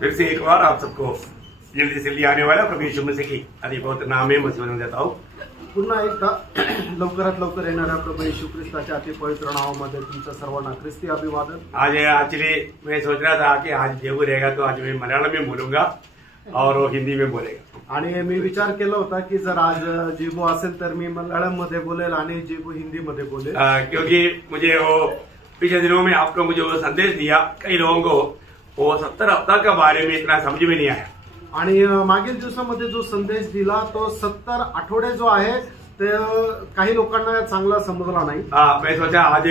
फिर से एक बार आप सबको जल्दी से आने वाला प्रभु यीशु मसीह की अधिक बहुत नाम में मसीह देता हूँ। पुन्हा एकदा लवकरात लवकर येणाऱ्या प्रभू येशू ख्रिस्ताच्या अति पवित्र नावामध्ये तुमचं सर्वांना ख्रिस्ती अभिवादन। आज एक्चुअली मैं सोच रहा था कि आज जेबू रहेगा तो आज मैं मलयालम में बोलूंगा और वो हिंदी में बोलेगा। आणि मी विचार केला होता की जर आज जेबू असेल तर मी मल्याळम मध्ये बोलेल आणि जेबू हिंदी मध्ये बोलेल, क्योंकि मुझे वो पिछले दिनों में आप लोगों को जो संदेश दिया कई लोगों को वो 70 हफ्ता के बारे में इतना समझ में नहीं आया। आणि मागील दिवसामध्ये जो संदेश दिला तो 70 आठवडे जो आहे ते काही लोकांना चांगला समजला नाही। मैं सोचा आज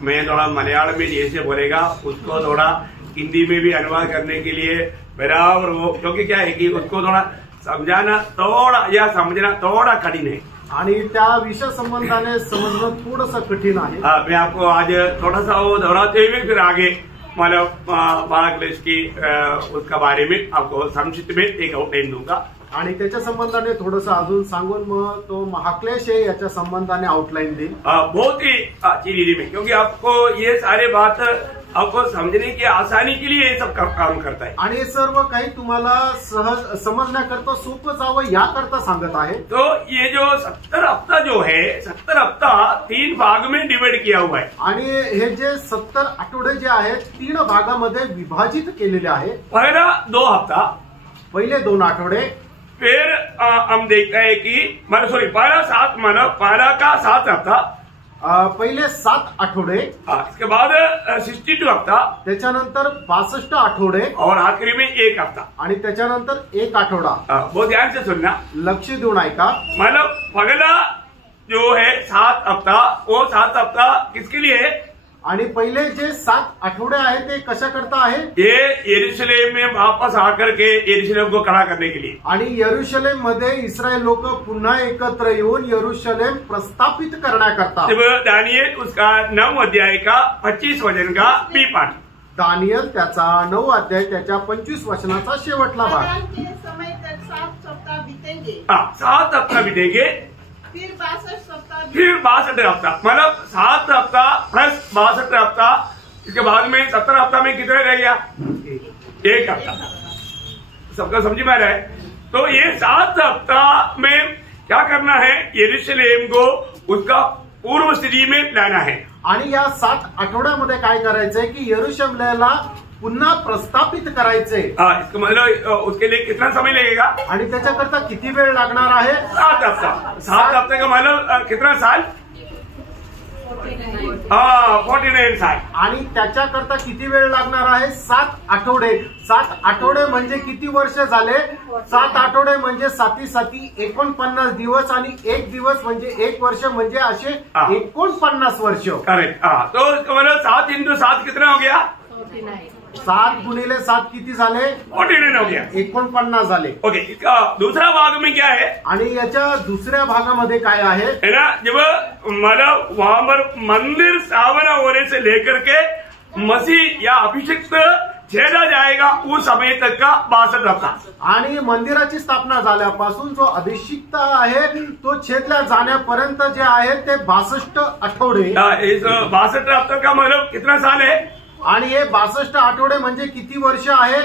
मैं थोड़ा मलयालम में जैसे बोलेगा उसको थोड़ा हिंदी में भी अनुवाद करने के लिए बराबर वो, क्योंकि क्या है कि उसको थोड़ा समझाना थोड़ा या समझना थोड़ा कठिन है आणि त्या विषय संबंधाने समजणं थोडंसं कठीण आहे। मैं आपको आज थोड़ा सा वो दोहराते हुए फिर आगे मतलब महाक्लेश की उसका बारे में आपको संक्षिप्त में एक आउटलाइन दूंगा आणि त्याच्या संबंधाने थोडंसं अजून सांगून मग तो महाक्लेश आहे याच्या संबंधाने आउटलाइन देईल। बहुत ही अच्छी रीति में, क्योंकि आपको ये सारे बात आपको समझने की आसानी के लिए ये सब काम करता है आणि सर्व काही तुम्हाला सहज समजण्याकरता सोपं जावं याकरता सांगत आहे। तो ये जो 70 हफ्ता जो है 70 हफ्ता 3 भाग में डिवाइड किया हुआ है आणि हे जे 70 आठवडे जे आहेत 3 भागामध्ये विभाजित केलेले आहे। पहला 2 हफ्ता, पहिले 2 आठवडे, फिर हम देखते हैं कि पहला 7 हफ्ता, पहिले 7 आठवडे, इसके बाद 62 हफ्ता, त्याच्यानंतर 62 आठवडे और आखिरी में 1 हफ्ता आणि त्याच्यानंतर 1 आठवडा। वो ध्यान से सुनना, लक्ष देऊन ऐका। मतलब पहला जो है 7 हफ्ता वो 7 हफ्ता किसके लिए है? आणि पहिले जे 7 आठवडे आहेत ते कशाकरता आहे? ये यरूशलेम में वापस आकर के यरूशलेम को खड़ा करने के लिए, आणि यरूशलेम मध्ये इस्रायल लोक पुन्हा एकत्र येऊन यरूशलेम प्रस्थापित करण्याकरता। जब दानियल उसका 9 अध्याय का 25 वचन का बी पाठ, दानियल त्याचा 9 अध्याय त्याच्या 25 वचनाचा शेवटला भाग। समय तक 7 सप्ताह बीतेंगे, 7 हफ्ता बीतेंगे, फिर 62 सप्ताह, फिर 62 हफ्ता, मतलब 7 हफ्ता प्लस 62 हफ्ता, इसके बाद में 70 हफ्ता में कितना रह गया? 1 हफ्ता। सबका समझ में आ रहा है? तो ये 7 हफ्ता में क्या करना है? यरूशलेम को उसका पूर्व स्थिति में लाना है। आणि या 7 आठवड्यामध्ये काय करायचंय की यरूशलेमला पुन्हा प्रस्थापित करायचे। इसका मतलब उसके लिए कितना समय लगेगा आणि त्याच्याकरता किती वेळ लागणार आहे? 7 हफ्ता। 7 हफ्ते का मतलब कितना साल? 49 साल। आणि त्याच्याकरता किती वेळ लागणार आहे? 7 आठवडे। 7 आठवडे म्हणजे किती वर्ष झाले? 7 आठवडे म्हणजे 7 49 दिवस आणि 1 दिवस म्हणजे 1 वर्ष, म्हणजे असे 49 वर्ष। करेक्ट। तो इसका मतलब 7 × 7 कितना हो गया? 7 गुणिले 7 किती झाले? 49 हो गया, 49 झाले। ओके। इसका दूसरा भाग में क्या है? आणि याच्या दुसऱ्या भागामध्ये काय आहे? है ना, जब मतलब वहां पर मंदिर स्थापना होने से लेकर के मसीह या अभिषिक्त छेड़ा जाएगा उस समय तक का 62 हफ्ता। आणि मंदिराची स्थापना झाल्यापासून जो अभिषिक्त आहे तो छेदल्या जाण्यापर्यंत जे आहे ते 62 आठवडे। इस 62 हफ्ते का मतलब कितना साल है? आणि हे 62 आठवडे म्हणजे किती वर्ष आहे?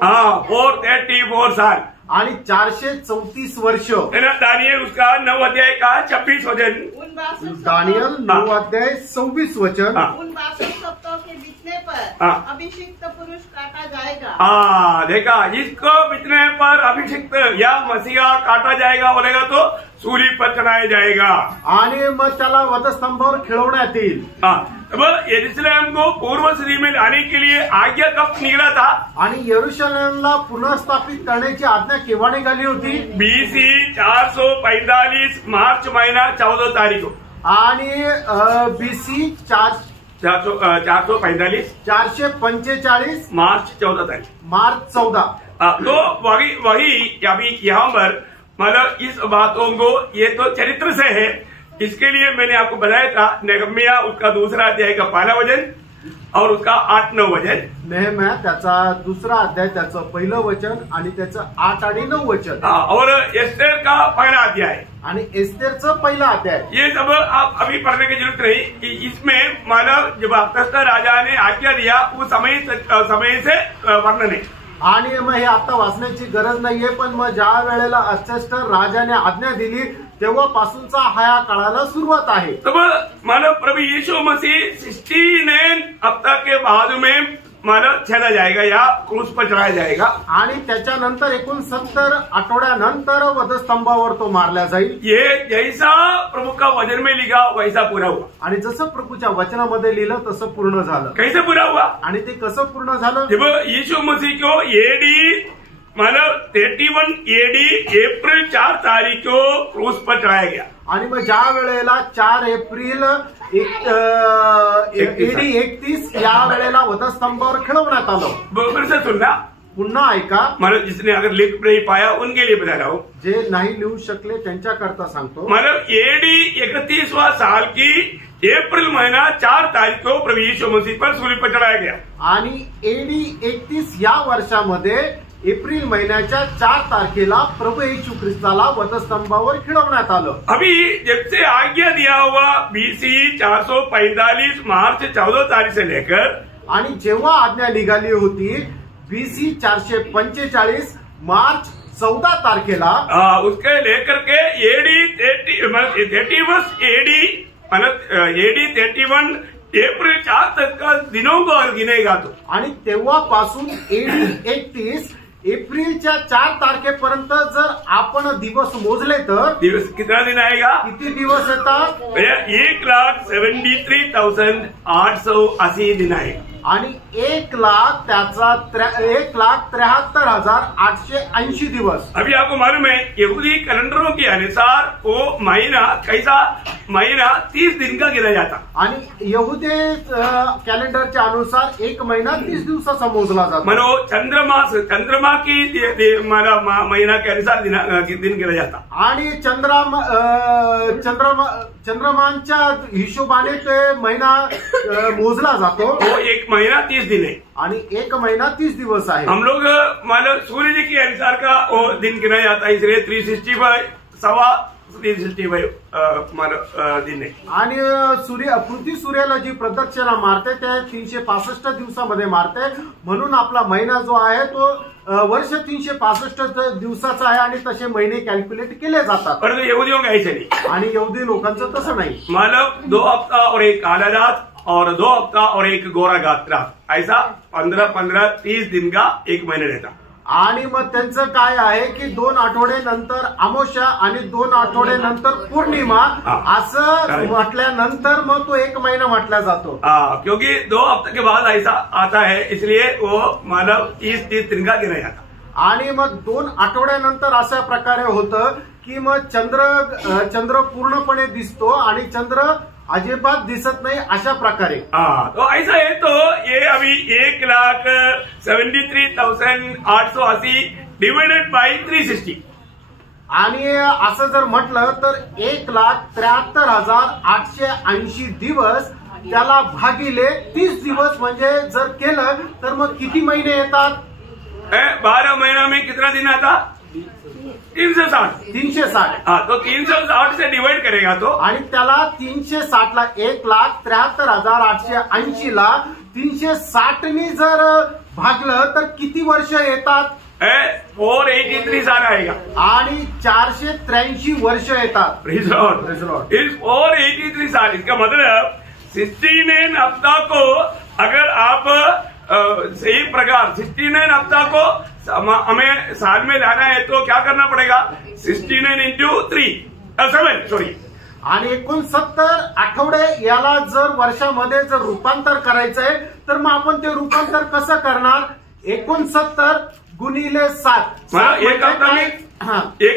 434 साल आणि 434 वर्ष। दानियल उसका 9 अध्याय का 26 वचन, दानियल 9 अध्याय 26 वचन। 62 सप्ताह के बीतने पर अभिषिक्त पुरुष काटा जाएगा। देखा, इसको बीतने पर अभिषिक्त या मसीहा काटा जाएगा बोलेगा तो सूली पर चढ़ाया जाएगा आणि मग त्याला वधस्तंभावर खिळवण्यात येईल। अब यरूशलेम को पूर्व स्थिति में लाने के लिए आज्ञा कब निकला था? आणि यरूशलेमला पुनर्स्थापित करण्याची आज्ञा केव्हा निघाली होती? BC 445 मार्च महीना 14 तारीख को। आणि BC 445 मार्च 14 तारीख, मार्च 14। तो वही अभी यहाँ पर मतलब इस बातों को, ये तो चरित्र से है, इसके लिए मैंने आपको बताया था नेहम्याह उसका 2 अध्याय का 1 वचन और उसका 8-9 वचन। नेहम्या त्याचा 2रा अध्याय त्याचं 1लं वचन आणि त्याचं 8 आणि 9 वचन। और एस्तेर का पहला अध्याय आणि एस्तेरचं 1ला अध्याय। ये सब आप अभी पढ़ने की जरूरत नहीं कि इसमें मानव जब अर्थस्तर राजा ने आज्ञा दिया वो समय से वर्णन है। आणि मग हे आता वाचण्याची गरज नाहीये, पण मग ज्या वेळेला अर्थस्तर राजाने आज्ञा दिली तेव्हापासूनचा हा काळाला सुरुवात आहे। तब मानव प्रभु यीशु मसीह 69 हफ्ता के बाद में मानव छेड़ा जाएगा या क्रूस पर चढ़ाया जाएगा। आणि त्याच्यानंतर 69 आठवड्यानंतर वधस्तंभावर तो मारला जाईल। ये जैसा प्रभु का वचन में लिखा वैसा पूरा हुआ। आणि जसं प्रभूच्या वचनामध्ये लिहिलं तसं पूर्ण झालं। कैसे पूरा हुआ? आणि ते कसं पूर्ण झालं? जब यीशु मसीह को एडी मानव 31 एडी अप्रैल 4 तारीख को क्रूस पर चढ़ाया गया। आणि मग ज्या वेळेला 4 एप्रिल एडी 31 या वेळेला वधस्तंभावर खिळवण्यात आलं। फिर से सुनना, पुन्हा ऐका। मतलब जिसने अगर लिख नहीं पाया उनके लिए बता रहा हूँ, जे नाही लिहू शकले त्यांच्याकरता सांगतो। मतलब एडी 31वां साल की अप्रैल महीना 4 तारीख को प्रभु यीशु मसीह पर सूली पर चढ़ाया गया। आणि एडी 31 या वर्षामध्ये एप्रिल महिन्याच्या 4 तारखेला प्रभू येशू ख्रिस्ताला वधस्तंभावर खिळवण्यात आलं। अभी जब से आज्ञा दिया हुआ BC 445 मार्च 14 तारीख से लेकर, आणि जेव्हा आज्ञा निघाली होती BC 445 मार्च 14 तारखेला, उसके लेकर के एडी 31 एडी मतलब एडी 31 अप्रैल 4 तक का दिनों को और गिनेगा तो, आणि तेव्हापासून एडी 31 एप्रिलच्या 4 तारखेपर्यंत जर आपण दिवस मोजले तर दिवस कितना दिन आएगा? किती दिवस येतात? 1,73,880 दिन आहे। आणि 1,73,880 दिवस। अभी आपको मालूम है यहूदी कैलेंडरों के अनुसार वो महीना कैसा महीना 30 दिन का गिना जाता। आणि यहूदी कॅलेंडरच्या अनुसार एक महिना 30 दिवसाचा मोजला जातो। मनो चंद्रमा की महीना के अनुसार दिन गिना जाता। आणि चंद्रमांच्या हिशोबाने ते महिना मोजला जातो। वो एक महीना 30 दिन है आणि एक महिना 30 दिवस आहे। हम लोग मतलब सूर्य जी के अनुसार का वो दिन गिना जाता है, इसलिए 365 सवा 365 दिन आहे। आणि पृथ्वी सूर्याला जी प्रदक्षिणा मारते ते 365 दिवसामध्ये मारते, म्हणून आपला महिना जो आहे तो वर्ष 365 दिवसाचा आहे आणि तसे महिने कॅल्क्युलेट केले जातात। परंतु यहूदियों का ऐसे नहीं। आणि यहूदी लोकांचं तसं नाही। मतलब 2 हफ्ता और एक काला रात और 2 हफ्ता और एक गोरा रात, ऐसा 15-15 30 दिन का एक महीने रहता। आणि मग त्यांचं काय आहे की 2 आठवडे नंतर अमावस्या आणि 2 आठवडे नंतर पौर्णिमा असं म्हटल्यानंतर मग तो एक महिना म्हटला जातो। क्योंकि 2 हफ्ते के बाद ऐसा आता है, इसलिए वो मतलब 30 दिन का गिना जाता। आणि मग 2 आठवड्यानंतर अशा प्रकारे होतं की मग चंद्र पूर्णपणे दिसतो आणि चंद्र अजिबात दिसत नाही अशा प्रकारे। तो ऐसा है तो ये अभी 1,73,880 डिवाइडेड बाय 360। आणि असं जर म्हटलं तर 1,73,880 दिवस त्याला भागिले 30 दिवस म्हणजे जर केलं तर मग किती महिने येतात? 12 महीना में कितना दिन आता? 360। तो 360 से डिवाइड करेगा तो, आणि त्याला 360 ला 1,73,880 ला 360 नी जर भागलं तर किती वर्ष येतात? 483 साल आएगा। आणि 483 वर्ष येतात। Praise Lord. 483 साल, इसका मतलब 69 हफ्ता को अगर आप सही प्रकार 69 हफ्ता को हमें साल में लाना है तो क्या करना पड़ेगा? 69 into 7 सॉरी। आणि 69 आठवडे याला जर वर्षामध्ये जर रूपांतर करायचंय तर मग आपण ते रूपांतर कसं करणार? 69 गुणिले 7। एक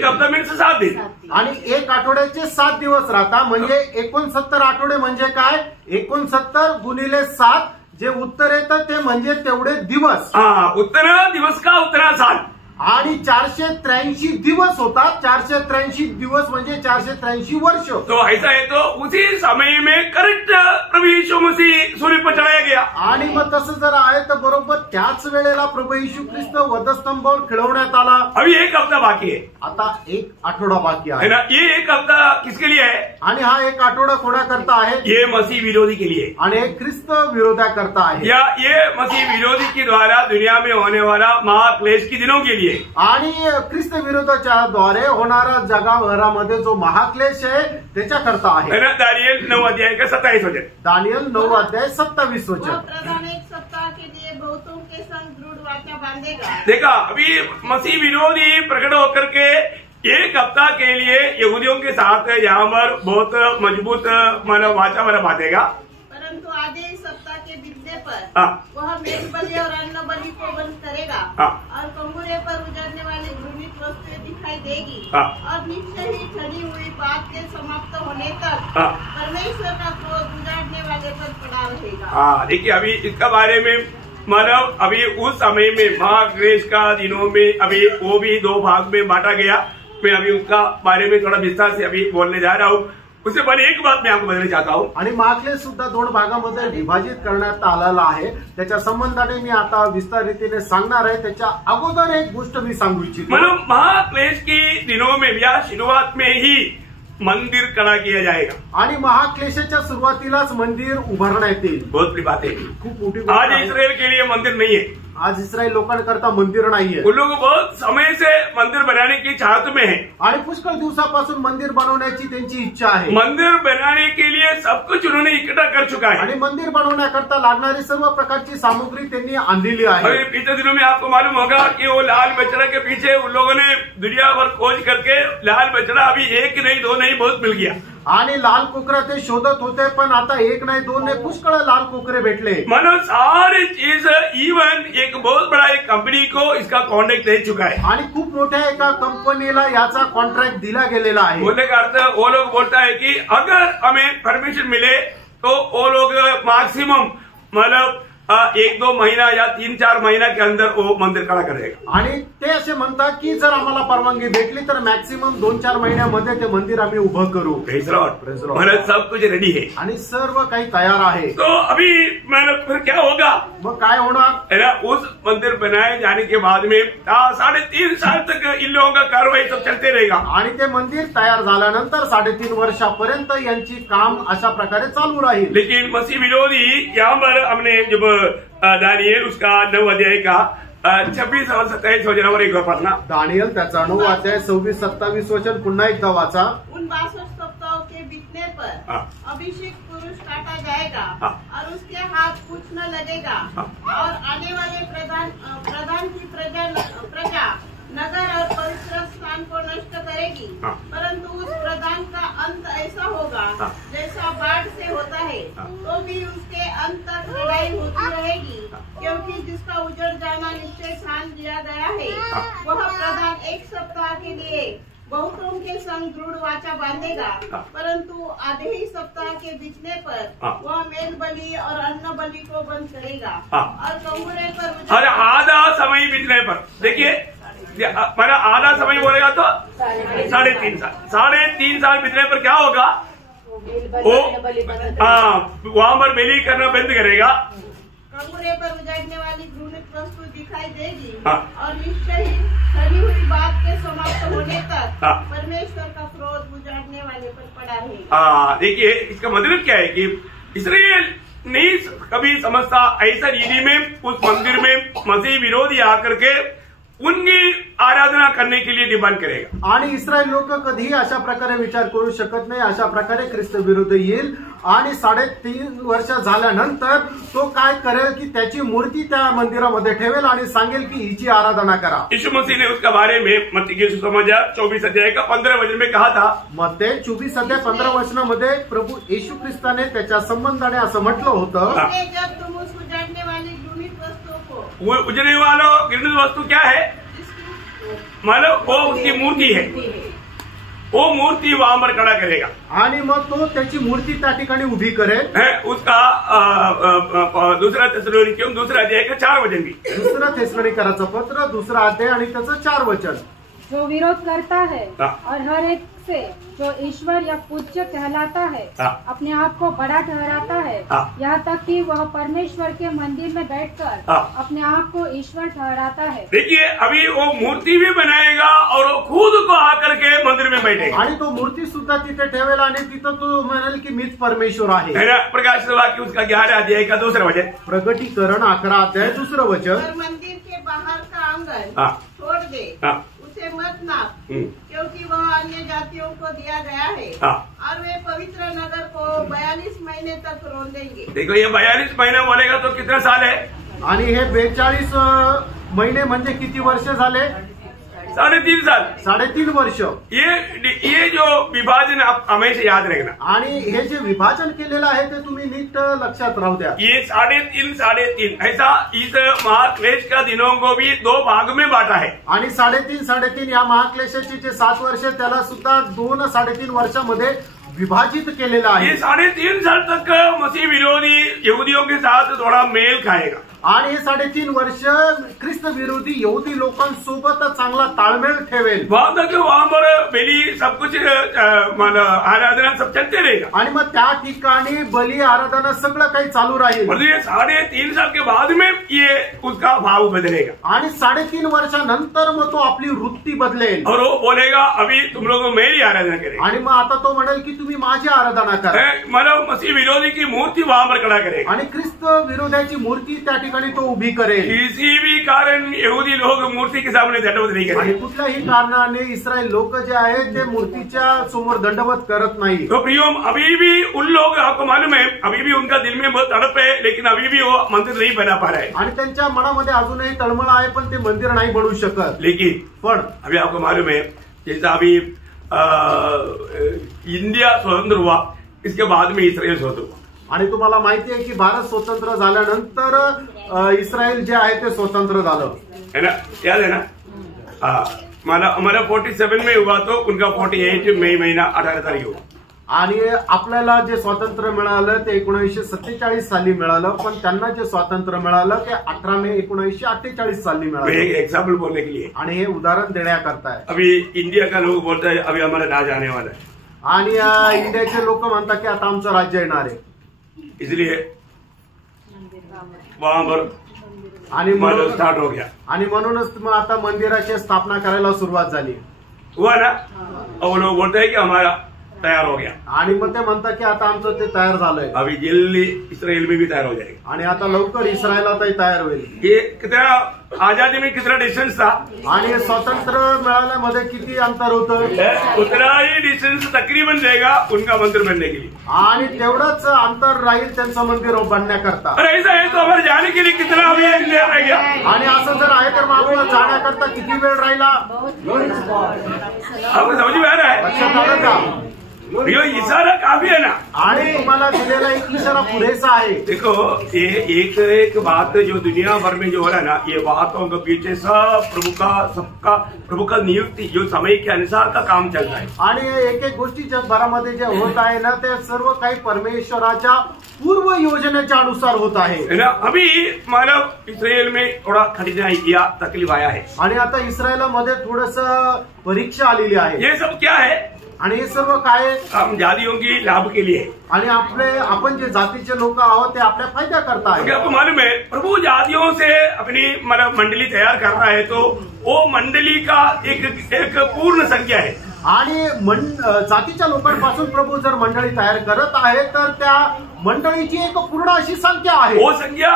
हफ्ता में 7 दिन आणि एक आठवड्याचे 7 दिवस राहता, म्हणजे 69 आठवडे म्हणजे काय? 69 गुणिले 7 जे उत्तर येतं ते म्हणजे तेवढे दिवस। उतना दिवस का उतना साल। आणि 483 दिवस होतात. 483 दिवस म्हणजे 483 वर्ष. तो ऐसा है तो उसी समय में करेक्ट प्रभु यीशु मसीह सूर्य पर चढ़ाया गया. आणि मग तसं जर आहे तर बरोबर त्याच वेळेला प्रभू येशू ख्रिस्त वधस्तंभावर खिळवण्यात आला. अभी एक हफ्ता बाकी है. आता एक आठवडा बाकी है आहे ना. ये एक हफ्ता किसके लिए है? आणि हा एक आठवडा कोणाकरता आहे? ये मसीह विरोधी के लिए. आणि एक ख्रिस्त विरोधाकरता आहे. या ये मसीह विरोधी के द्वारा दुनिया में होने वाला महाक्लेश के दिनों के लिए. आणि ख्रिस्त विरोधाच्या द्वारे होणारा जगाभरामध्ये जो महाक्लेश आहे त्याच्याकरता आहे. दानियल 9 अध्याय का 27 वचन. दानियल 9 अध्याय 27 वह वचन. प्रधान एक सप्ताह के लिए बहुतों के संग दृढ़ वाचा बांधेगा. देखा, अभी मसीह विरोधी प्रकट होकर के एक हफ्ता के लिए यहूदियों के साथ यहाँ पर बहुत मजबूत मानव वाचा वाला बांधेगा. परंतु आधे ही सप्ताह के बीतने पर हाँ. वह मेल बलि और अन्न बलि को बंद करेगा. हाँ. और कंगूरे पर उजड़ने वाली घृणित वस्तुएं दिखाई देगी. हाँ. और निश्चय ही ठनी हुई बात के समाप्त होने तक हाँ. परमेश्वर का क्रोध उजाड़ने वाले पर पड़ा रहेगा. हाँ, देखिए अभी इसका बारे में मानव अभी उस समय में महाक्लेश का दिनों में अभी वो भी 2 भाग में बांटा गया. मैं अभी उसका बारे में थोड़ा विस्तार से अभी बोलने जा रहा हूँ. उससे पहले एक बात मैं आपको बताना चाहता हूँ. आणि महाक्लेश सुद्धा 2 भागामध्ये विभाजित करण्यात आलेला आहे. त्याच्या संबंधाने मी आता विस्तार रीतीने सांगणार आहे. त्याच्या अगोदर एक गोष्ट मी सांगू इच्छितो. मतलब महाक्लेश के दिनों में या शुरुआत में ही मंदिर खड़ा किया जाएगा. आणि महाक्लेशाच्या सुरुवातीलाच मंदिर उभारण्यात येईल. बहुत बड़ी बात है. खूप मोठी गोष्ट आज आहे. इसराइल के लिए मंदिर नहीं है. आज इस्रायल लोकांकरता मंदिर नाहीये. उन लोग बहुत समय से मंदिर बनाने की चाहत में है. आणि पुष्कळ दिवसापासून मंदिर बनवण्याची त्यांची इच्छा आहे. मंदिर बनाने के लिए सब कुछ उन्होंने इकट्ठा कर चुका है. आणि मंदिर बनवण्याकरता लागणारी सर्व प्रकारची सामुग्री त्यांनी आणलेली आहे. अभी पिछले दिनों में आपको मालूम होगा कि वो लाल बछड़ा के पीछे उन लोगों ने दुनिया भर खोज करके लाल बछड़ा अभी 1 नहीं 2 नहीं बहुत मिल गया. आणि लाल कोकरा ते शोधत होते, पण आता 1 नाही 2 नाही पुष्कळ लाल कोकरे भेटले. मानो सारी चीज इवन एक बहुत बड़ा एक कंपनी को इसका कॉन्ट्रैक्ट दे चुका है. आणि खूप मोठ्या एका कंपनीला याचा कॉन्ट्रॅक्ट दिला गेलेला आहे. बोलने का अर्थ वो लोग बोलता है कि अगर हमें परमिशन मिले तो वो लोग मैक्सिमम मतलब 1-2 महीना या 3-4 महीना के अंदर वो मंदिर खड़ा करेगा. आणि ते असे म्हणतात की जर आम्हाला परवानगी भेटली तर मॅक्सिमम 2-4 महिन्यामध्ये ते मंदिर आम्ही उभं करू. Praise the Lord. मतलब सब कुछ रेडी है. आणि सर्व काही तयार आहे. तो अभी मतलब फिर क्या होगा? मग काय होणार? है ना, उस मंदिर बनाए जाने के बाद में 3.5 साल तक इन लोगों का कार्रवाई सब चलते रहेगा. आणि ते मंदिर तयार झाल्यानंतर 3.5 वर्षापर्यंत यांची काम अशा प्रकारे चालू राहील. लेकिन मसीह विरोधी यहाँ पर हमने जब दानियल उसका 9 अध्याय का 26 और 27 वचनावर एक बार पढ़ना. दानियल त्याचा 9 अध्याय 26-27 वचन पुन्हा एकदा वाचा. उन 62 सप्ताहों के बीतने पर अभिषेक पुरुष काटा जाएगा. और उसके हाथ कुछ न लगेगा. और आने वाले प्रधान की प्रजा नगर और पवित्र स्थान को नष्ट करेगी. परंतु उस प्रधान का अंत ऐसा होगा जैसा बाढ़ से होता है. तो भी उसके अंत तक लड़ाई होती रहेगी, क्योंकि जिसका उजड़ जाना निश्चय ठान लिया गया है वह प्रधान 1 सप्ताह के लिए बहुतों के संग दृढ़ वाचा बांधेगा. परंतु आधे ही सप्ताह के बीतने पर वह मेल बलि और अन्न बलि को बंद करेगा. और कंगूरे पर अरे आधा समय बीतने पर देखिए मेरा आधा समय बोलेगा तो 3.5 साल. 3.5 साल बीतने पर क्या होगा? वो वहां पर बलि करना बंद करेगा. कंगूरे पर उजाड़ने वाली घृणित वस्तु दिखाई देगी. हाँ. और निश्चय ही ठनी हुई बात के समाप्त होने तक हाँ. परमेश्वर का क्रोध उजाड़ने वाले पर पड़ा रहेगा. देखिए इसका मतलब क्या है कि इसराइल नहीं कभी समझता ऐसा रीति में उस मंदिर में मसीह विरोधी आकर के उनकी आराधना करने के लिए डिमांड करेगा. आणि इस्रायल लोक कधीही अशा प्रकारे विचार करू शकत नाही. अशा प्रकारे ख्रिस्त विरुद्ध येईल आणि 3.5 वर्ष झाल्यानंतर तो काय करेल की त्याची मूर्ती त्या मंदिरामध्ये ठेवेल आणि सांगेल की हिची आराधना करा. यीशु मसीह ने उसका बारे में मत्ती के सुसमाचार 24 अध्याय का 15 वचन में कहा था. मत्ते 24 अध्याय 15 वचनामध्ये प्रभू येशू ख्रिस्ताने त्याच्या संबंधाने असं म्हटलं होतं. इसलिए जब तुम उस उजाड़ने वाली घृणित वस्तुओं को वो उजड़ने वालों घृणित वस्तु क्या है? मतलब वो उसकी मूर्ति है. वो मूर्ति वहां पर खड़ा करेगा आणि मग तो त्याची मूर्ती त्या ठिकाणी उभी करेल. उसका दूसरा थिस्सलुनीकियों दूसरा अध्याय का 4 वचन भी. दुसरं थिस्सलुनीकराचं पत्र 2 अध्याय आणि त्याचं 4 वचन. जो विरोध करता है और हर एक से जो ईश्वर या पूज्य कहलाता है अपने आप को बड़ा ठहराता है, यहाँ तक कि वह परमेश्वर के मंदिर में बैठकर अपने आप को ईश्वर ठहराता है. देखिए अभी वो मूर्ति भी बनाएगा और वो खुद को आकर के मंदिर में बैठेगा आणि तो मूर्ती सुद्धा तिथे ठेवेल आणि तिथं तो म्हणेल की मीच परमेश्वर आहे. है ना. प्रकाशित वाक्य उसका 11 अध्याय का 2 वचन. प्रगटीकरण 11 अध्याय 2 वचन. और मंदिर के बाहर का आंगन छोड़ दे, उसे मत नाप, क्योंकि वह अन्य जातियों को दिया गया है और वे पवित्र नगर को 42 महीने तक रोंदेंगे. देखो ये 42 महीना बोलेगा तो कितना साल है? आणि हे 42 महिने म्हणजे किती वर्ष झाले? 3.5 साल. 3.5 वर्ष. ये जो विभाजन आप हमेशा याद रखना. आणि हे जे विभाजन केलेलं आहे ते तुम्ही नीट लक्षात राहू द्या. ये 3.5 ऐसा इस महाक्लेश का दिनों को भी 2 भाग में बांटा है. आणि 3.5 या महाक्लेशाची जे 7 वर्ष त्याला सुद्धा 2-3.5 वर्षामध्ये विभाजित केलेलं आहे. ये 3.5 साल तक मसीह विरोधी यहूदियों के साथ थोड़ा मेल खाएगा. आणि हे 3.5 वर्ष ख्रिस्त विरोधी यहुदी लोकांसोबत चांगला ताळमेळ ठेवेल. वहां तक वहां पर बलि सब कुछ आराधना सब चलते रहेगा. आणि मग त्या ठिकाणी बली आराधना सगळं काही चालू राहील. और ये 3.5 साल के बाद में ये उसका भाव बदलेगा. आणि 3.5 वर्षानंतर मग तो आपली वृत्ती बदलेल. और वो बोलेगा अभी तुम लोग मेरी आराधना करेगा. आणि मग आता तो म्हणेल की तुम्ही माझी आराधना करा. मतलब मसीह विरोधी की मूर्ति वहां पर खड़ा करेगा. आणि ख्रिस्त विरोधाची मूर्ती त्या ठिकाणी तो उभी करेल. किसी भी कारण यहूदी लोग मूर्ति के सामने दंडवत नहीं आणि करेंगे. कुठल्याही कारणाने इस्रायल लोक जे आहेत ते मूर्तीच्या समोर दंडवत करत नाही. तो प्रियो अभी भी उन लोग आपको मालूम है अभी भी उनका दिल में बहुत तड़प है, लेकिन अभी भी वो मंदिर नहीं बना पा रहा है. आणि त्यांच्या मनामध्ये अजूनही तळमळ आहे पण ते मंदिर नाही बनवू शकत. लेकिन पण अभी आपको मालूम है जैसा अभी इंडिया स्वतंत्र हुआ इसके बाद में इसराइल स्वतंत्र हुआ. आणि तुम्हाला माहिती आहे की भारत स्वतंत्र झाल्यानंतर इस्रायल जे आहे ते स्वतंत्र झालं. है ना. याद है ना. हमारा 47 में हुआ तो उनका 48 मई महीना 18 तारीख हुआ. आणि आपल्याला जे स्वातंत्र्य मिळालं ते 1947 साली मिळालं, पण त्यांना जे स्वातंत्र्य मिळालं ते 18 मे 1948 साली मिळालं. एक एग्जाम्पल बोलने के लिए आणि हे उदाहरण देण्याकरता आहे. अभी इंडिया का लोग बोलता है अभी हमारा राज आने वाला है. आणि इंडियाचे लोक म्हणतात की आता आमचं राज्य येणार आहे. इसलिए वहां पर आणि स्टार्ट हो गया. आणि म्हणूनच मग आता मंदिराची स्थापना करायला सुरुवात झाली. हुआ ना. और वो लोग बोलते हैं कि हमारा तैयार हो गया. आणि मग ते म्हणतात की आता आमचं ते तयार झालंय. अभी जल्दी इसराइल में भी तैयार हो जाएगा. आणि आता लवकर इस्रायलातही तयार होईल. ये कितना आजादी में कितना डिस्टेंस था. आणि स्वातंत्र्य मिळाल्यामध्ये किती अंतर होतं. उतना ही डिस्टेंस तकरीबन रहेगा उनका मंदिर बनने के लिए. आणि तेवढंच अंतर राहील त्यांचं मंदिर बनण्याकरता. और ऐसा है तो हमारे जाने के लिए कितना अभी रह गया. आणि असं जर आहे तर मग आपल्याला जाण्याकरता किती वेळ राहिला. आपको समझ में आ रहा है. लक्षात आलं का. ये इशारा काफी है ना. आणि तुम्हाला दिलेला एक इशारा पुरेसा आहे. देखो ये एक बात जो दुनिया भर में जो हो रहा है ना, ये बातों के पीछे सब प्रभु का नियुक्ति जो समय के अनुसार का काम चल रहा है. आणि एक गोष्टी जगभरामध्ये जे होत आहे ना ते सर्व काही परमेश्वराच्या पूर्व योजनेच्या अनुसार होत आहे ना. अभी मतलब इसराइल में थोडा कठिनाई या तकलीफ आया है. आणि आता इस्रायलामध्ये थोडस परीक्षा आलेली आहे. ये सब क्या है. आणि हे सर्व काय हम जातियों की लाभ के लिए. आणि आपण जे जातीचे लोक आहोत ते आपल्या फायद्या करता आहे. आपको मालूम है प्रभु जातियों से अपनी मतलब मंडली तैयार कर रहा है तो वो मंडली का एक पूर्ण संख्या है. आणि जातीच्या लोकांपासून प्रभू जर मंडळी तयार करत आहे तर त्या मंडळीची एक पूर्ण अशी संख्या आहे. वो संख्या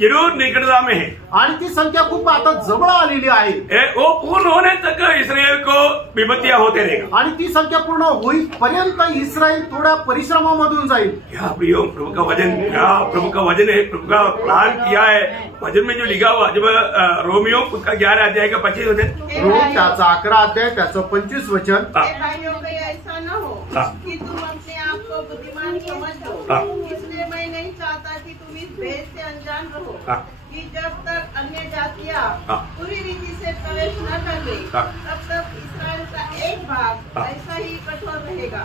जरूर निकटता में है. आणि ती संख्या खूप आता जवळ आलेली आहे. वो पूर्ण होने तक इसराइल को विपत्तियां होते रहेगा. आणि ती संख्या पूर्ण होईपर्यंत इसराइल थोड्या परिश्रमामधून जाईल. क्या प्रियो प्रभु का वचन है. प्रभु का प्लान किया है. वचन में जो लिखा हुआ जब रोमियो उसका 11 अध्याय का 25 वचन. रोम त्याचा 11 अध्याय त्याचं 25 वचन. भाइयों कहीं ऐसा न हो कि तुम अपने आप को बुद्धिमान समझ लो. इसलिए मैं नहीं चाहता कि तुम इस भेद से अनजान रहो कि जब तक अन्य जातियां एशिया पूरी रीति से प्रवेश न कर ले, तब तक इस्राएल का एक भाग ऐसा ही कठोर रहेगा।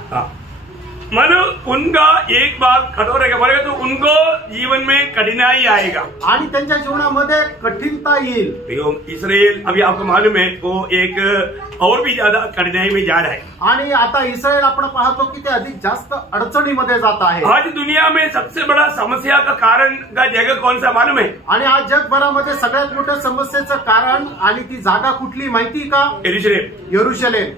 मानो उनका एक भाग कठोर रहेगा, बोलेगा तो उनको जीवन में कठिनाई आएगा आणि त्यांच्या जीवनामध्ये कठिनता येईल। इसराइल अभी आपको मालूम है वो एक और भी ज्यादा कठिनाई में जा रहा है। आणि आता इस्रायल आपण पाहतो की ते अधिक जास्त अडचणीमध्ये जात आहे। आज दुनिया में सबसे बड़ा समस्या का कारण का जगह कौन सा मालूम है? आणि आज जगभरामध्ये सगळ्यात मोठ्या समस्येचं कारण आणि ती जागा कुठली माहिती का? यरूशलेम।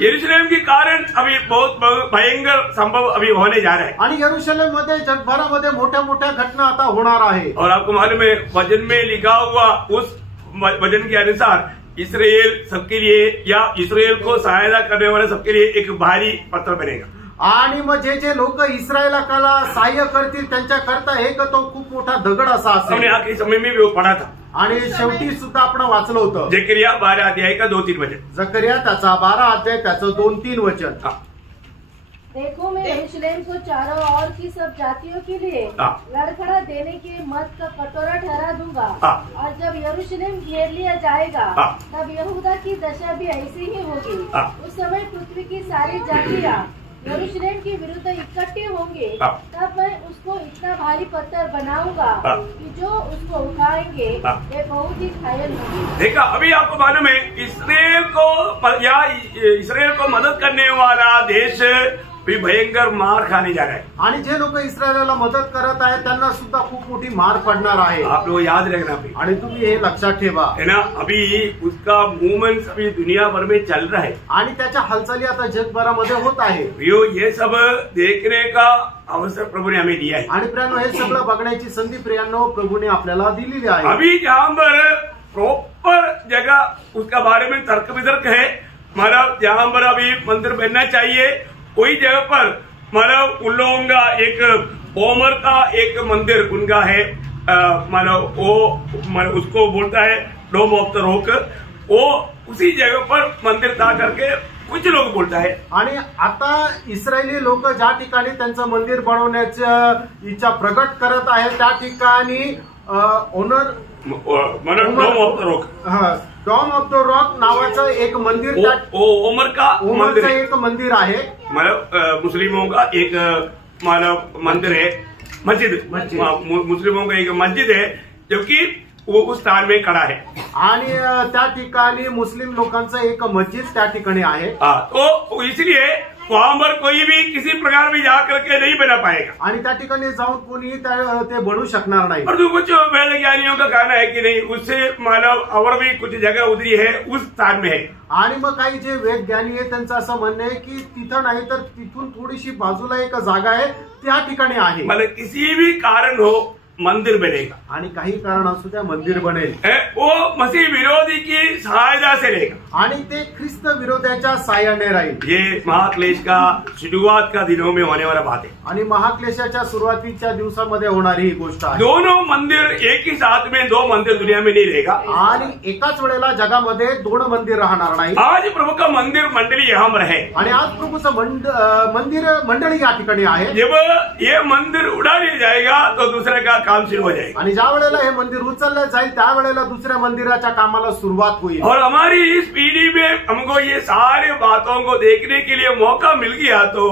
यरूशलेम के कारण अभी बहुत भयंकर संभव अभी होने जा रहा है आणि यरूशलेम मध्ये जगभरामध्ये मोठ्या मोठ्या घटना आता होणार आहे। और आपको मालूम है वचन में लिखा हुआ उस वचन के अनुसार इसराइल सबके लिए या इसराइल को सहायता करने वाले सबके लिए एक भारी पत्थर बनेगा। आणि मग जे लोक इस्रायलाला सहाय्य करतील त्यांच्या करता एक तो खूप मोठा दगड असा असेल। हमने आखिरी समय में भी वो पढ़ा था आणि शेवटी सुद्धा आपण वाचलं होतं जकरिया 12 अध्याय का 2-3 वचन। जकरिया त्याचा 12 अध्याय त्याचं 2-3 वचन। देखो मैं यरूशलेम को चारों ओर की सब जातियों के लिए लड़खड़ा देने के मत का कटोरा ठहरा दूंगा, और जब यरूशलेम घेर लिया जाएगा तब यहूदा की दशा भी ऐसी ही होगी। उस समय पृथ्वी की सारी जातियां यरूशलेम के विरुद्ध इकट्ठे होंगे, तब मैं उसको इतना भारी पत्थर बनाऊंगा कि जो उसको उठाएंगे वे बहुत ही घायल होंगे। देखा, अभी आपको मालूम है इसराइल को या इसराइल को मदद करने वाला देश भी भयंकर मार खाने जा रहा है। आणि जे लोक इस्रायलला मदत करत आहेत त्यांना सुद्धा खूप मोठी मार पडणार आहे। आप लोग याद रखना भी, आणि तुम्ही हे लक्षात ठेवा है ना। अभी उसका मूवमेंट अभी दुनिया भर में चल रहा है आणि त्याच्या हालचाली आता जगभरामध्ये होत आहे। ये सब देखने का अवसर प्रभु ने हमें दिया है आणि प्रियांनो हे सगळं बघण्याची संधी प्रियांनो प्रभूने आपल्याला दिलेली आहे। अभी जहाँ पर प्रॉपर जगह उसका बारे में तर्क वितर्क है, मतलब जहाँ पर अभी मंदिर बनना चाहिए कोई जगह पर मतलब उन लोगों का एक ओमर का एक मंदिर उनका है, मतलब वो उसको बोलता है डोम ऑफ द रॉक, वो उसी जगह पर मंदिर था करके कुछ लोग बोलता है। आणि आता इस्रायली लोक ज्या ठिकाणी त्यांचं मंदिर बनवण्याची इच्छा प्रकट करत आहे त्या ठिकाणी ओनर dome of the rock, dome of the rock नावाचं एक मंदिर ओमरचं एक मंदिर आहे। मतलब मुस्लिमों का एक मतलब मंदिर है, मस्जिद मुस्लिमों का एक मस्जिद है जो कि वो उस स्थान में खड़ा है। आणि त्या ठिकाणी मुस्लिम लोकांचं एक मस्जिद त्या ठिकाणी आहे। तो इसलिए वहां पर कोई भी किसी प्रकार भी जा करके नहीं बना पाएगा आणि त्या ठिकाणी जाऊन कोणी ते बनवू शकणार नाही। और कुछ वैज्ञानिकों का कहना है कि नहीं, उससे मानव और भी कुछ जगह उतरी है उस स्थान में है। आणि मग काही जे वैज्ञानिक आहे त्यांचं असं म्हणणं आहे की तिथं नाही तर तिथून थोडीशी बाजूला एक जागा आहे त्या ठिकाणी आहे। मतलब किसी भी कारण हो मंदिर बनेगा, आणि काही कारण असू द्या मंदिर बनेल, वो मसीह विरोधी की सहायता से रहेगा आणि ते ख्रिस्त विरोधाच्या साहाय्याने राहील। ये महाक्लेश का शुरुआत का दिनों में होने वाला बात है आणि महाक्लेशाच्या सुरुवातीच्या दिवसामध्ये होणारी ही गोष्ट आहे। दोनों मंदिर एक ही साथ में, दो मंदिर दुनिया में नहीं रहेगा आणि एकाच वेळेला जगामध्ये दोन मंदिर राहणार नाही। आज प्रभु का मंदिर मंडली यहाँ पर है आणि आज प्रभूचं मंदिर मंडळी या ठिकाणी आहे। जब ये मंदिर उड़ा लिया जाएगा तो दूसरे का काम शुरू हो जाएगा आणि ज्या वेळेला हे मंदिर उचललं जाईल त्यावेळेला दुसऱ्या मंदिराच्या कामाला सुरुवात होईल। और हमारी इस पीढ़ी में हमको ये सारे बातों को देखने के लिए मौका मिल गया तो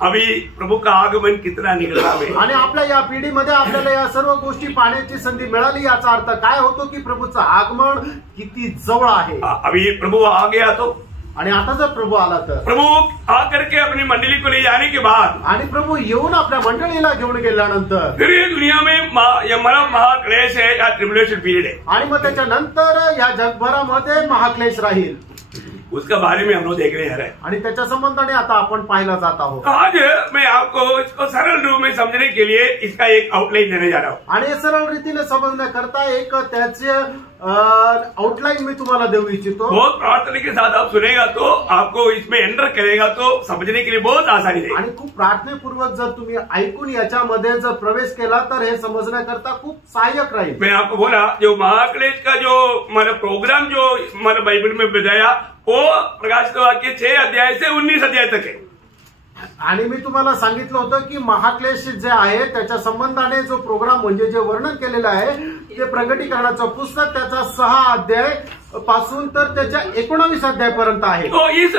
अभी प्रभु का आगमन कितना निकला है। आणि आपल्या या पिढीमध्ये आपल्याला या सर्व गोष्टी पाहण्याची संधी मिळाली। याचा अर्थ काय होतो की प्रभूचं आगमन किती जवळ आहे। अभी प्रभु आ गया तो, आणि आता जर प्रभू आला तर प्रभु आकर के अपनी मंडली को ले जाने के बाद आणि प्रभू येऊन आपल्या मंडळीला घेऊन गेल्यानंतर फिर ये दुनिया में महाक्लेश है या ट्रिब्युलेशन पीरियड है, आणि मग त्याच्यानंतर या जगभरामध्ये महाक्लेश राहील। उसका बारे में हम लोग देखने जा रहे हैं आणि त्याच्या संबंधाने आता आपण पाहायला जात आहोत। आज मैं आपको इसको सरल रूप में समझने के लिए इसका एक आउटलाइन देने जा रहा हूँ आणि सरळ रीतीने समजण्याकरता एक त्याचे आउटलाइन मी तुम्हाला देऊ इच्छितो। बहुत प्रार्थना के साथ आप सुनेगा तो आपको इसमें एंटर करेगा तो समझने के लिए बहुत आसानी है। आणि खूप प्रार्थनेपूर्वक जर तुम्ही ऐकून याच्यामध्ये जर प्रवेश केला तर हे समजण्याकरता खूप सहाय्यक राहील। मैं आपको बोला जो महाक्लेश का जो मतलब प्रोग्राम जो मतलब बाइबल में बताया वो प्रकाशित वाक्य 6 अध्याय से 19 अध्याय तक है। आणि मी तुम्हाला सांगितलं होतं की महाक्लेश जे आहे त्याच्या संबंधाने जो प्रोग्राम म्हणजे जे वर्णन केलेलं आहे ते प्रगटीकरणाचं पुस्तक त्याचा 6 अध्याय पासून तर त्याच्या 19 अध्यायपर्यंत आहे. तो इस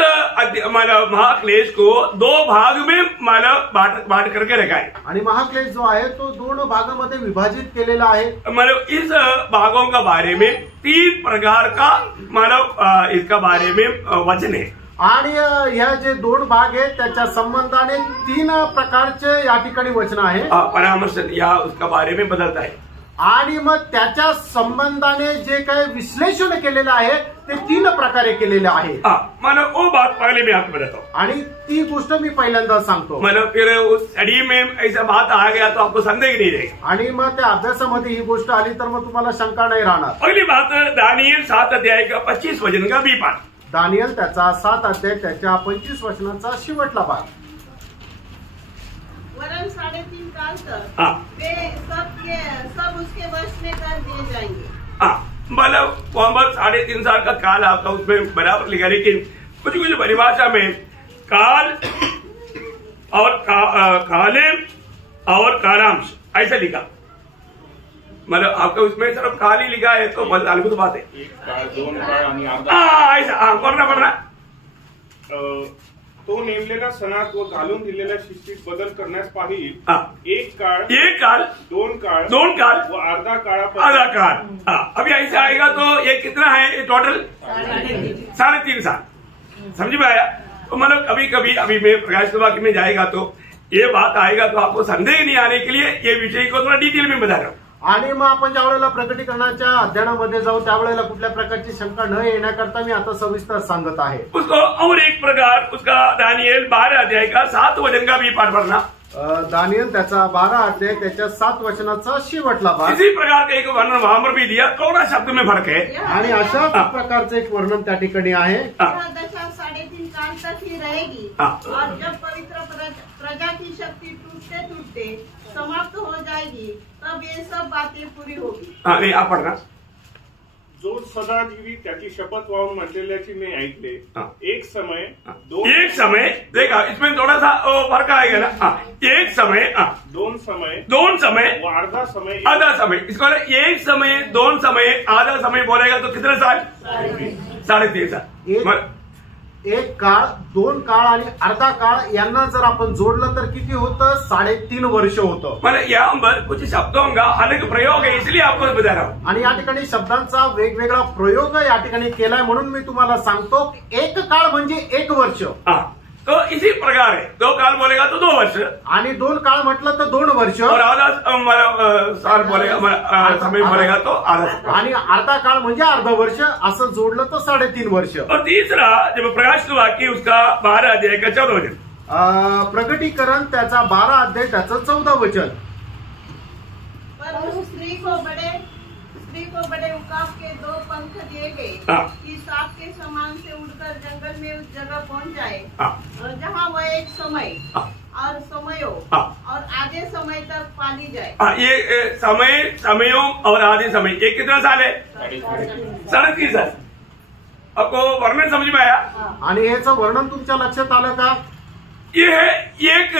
महाक्लेश को 2 भाग में बांट करके रखा है. आणि महाक्लेश जो आहे तो 2 भागामध्ये विभाजित केलेला आहे. मतलब इस भागों का बारे में 3 प्रकार का इसका बारे में वचन है. आणि ह्या जे 2 भाग आहेत त्याच्या संबंधाने 3 प्रकारचे या ठिकाणी वचन आहे. परामर्श या उसका बारे में बदलता है. आणि मग त्याच्या संबंधाने जे काही विश्लेषण केलेलं आहे ते 3 प्रकारे केलेले आहे. मतलब वो बात पहले मैं आपको बताता हूँ. आणि ती गोष्ट मी पहिल्यांदा सांगतो. मतलब फिर उस स्टडी में ऐसा बात आ गया तो आपको संदेह नहीं रहेगा. आणि मग त्या अभ्यासामध्ये ही गोष्ट आली तर मग तुम्हाला शंका नाही राहणार. पहली बात दानियल 7 अध्याय का 25 वचन का बी पाठ. दानियल त्याचा 7 अध्याय त्याच्या 25 वचनाचा शेवटला भाग. वरन 3.5 काल तक वे सब उसके वश में कर दिए जाएंगे. मतलब वहां 3.5 साल का काल आपका उसमें बराबर लिखा, लेकिन कुछ परिभाषा में काल और कालेम और कालांश ऐसा लिखा. मतलब आपका उसमें सिर्फ काल ही लिखा है तो बहुत अद्भुत बात है. ऐसा करना पडणार. तो नेमलेला सणात व घालून दिलेल्या शिस्तीत बदल करण्यास पाहिजे. एक काळ 2 काळ व अर्धा काळ. अभी ऐसा आएगा तो ये कितना है टोटल 3.5 साल. समझ में आया. तो मतलब कभी कभी अभी मैं प्रकाश के वाक्य में जाएगा तो ये बात आएगा तो आपको संदेह नहीं आने के लिए ये विषय को थोड़ा डिटेल में बता रहा हूँ. आणि मग आपण ज्या वेळेला प्रकटीकरणाच्या अध्ययनामध्ये जाऊ त्यावेळेला कुठल्या प्रकारची शंका न येण्याकरता मी आता सविस्तर सांगत आहे. उसको और एक प्रकार उसका दानियल 12 अध्याय का 7 वचन का भी पाठ पढ़ना. दानियल त्याचा 12 अध्याय त्याच्या 7 वचनाचा शेवटला भाग. इसी प्रकार का एक वर्णन वहां पर भी दिया, थोड़ा शब्द में फर्क है. आणि अशा प्रकारचं एक वर्णन त्या ठिकाणी आहे. दशा 3.5 काल तक ही रहेगी. और जब पवित्र प्रजा की शक्ति टूटते टूटते समाप्त हो जाएगी तब ये सब बातें पूरी होगी. नहीं आप पढ़ना. जो सदाजीवी त्याची शपथ वाहून म्हटलेल्याची मी ऐकले. एक समय देखा इसमें थोड़ा सा फर्क आएगा ना. एक समय 2 समय व आधा समय. इसको एक समय 2 समय आधा समय बोलेगा तो कितने साल 3.5 साल. एक काळ 2 काळ आणि अर्धा काळ यांना जर आपण जोडलं तर किती होतं 3.5 वर्ष होतं. मतलब यहाँ पर कुछ शब्दों का अलग प्रयोग है इसलिए आपको बता रहा हूँ. आणि या ठिकाणी शब्दांचा वेगवेगळा प्रयोग या ठिकाणी केलाय म्हणून मी तुम्हाला सांगतो. एक काळ म्हणजे 1 वर्ष. तो इसी प्रकार है. 2 काल बोलेगा तो 2 वर्ष. आणि 2 काळ म्हटलं तर 2 वर्ष. और आधा साल बोलेगा समय बोलेगा तो आधा. आणि अर्धा काळ म्हणजे अर्ध वर्ष असं जोडलं तर 3.5 वर्ष. और तीसरा जब प्रकाश वाक्य उसका 12 अध्याय का 14 वचन. प्रकटीकरण त्याचा 12 अध्याय त्याचं 14 वचन. पर स्त्री को बड़े उकाब के 2 पंख दिए गए कि सांप के समान से उड़कर जंगल में उस जगह पहुंच जाए जहां वह एक समय और समयों और आधे समय तक पाली जाए. ये समयों और आधे समय ये कितना साल है 3.5 साल. आपको वर्णन समझ में आया. आणि याचं वर्णन तुमच्या लक्षात आलं का. ये है एक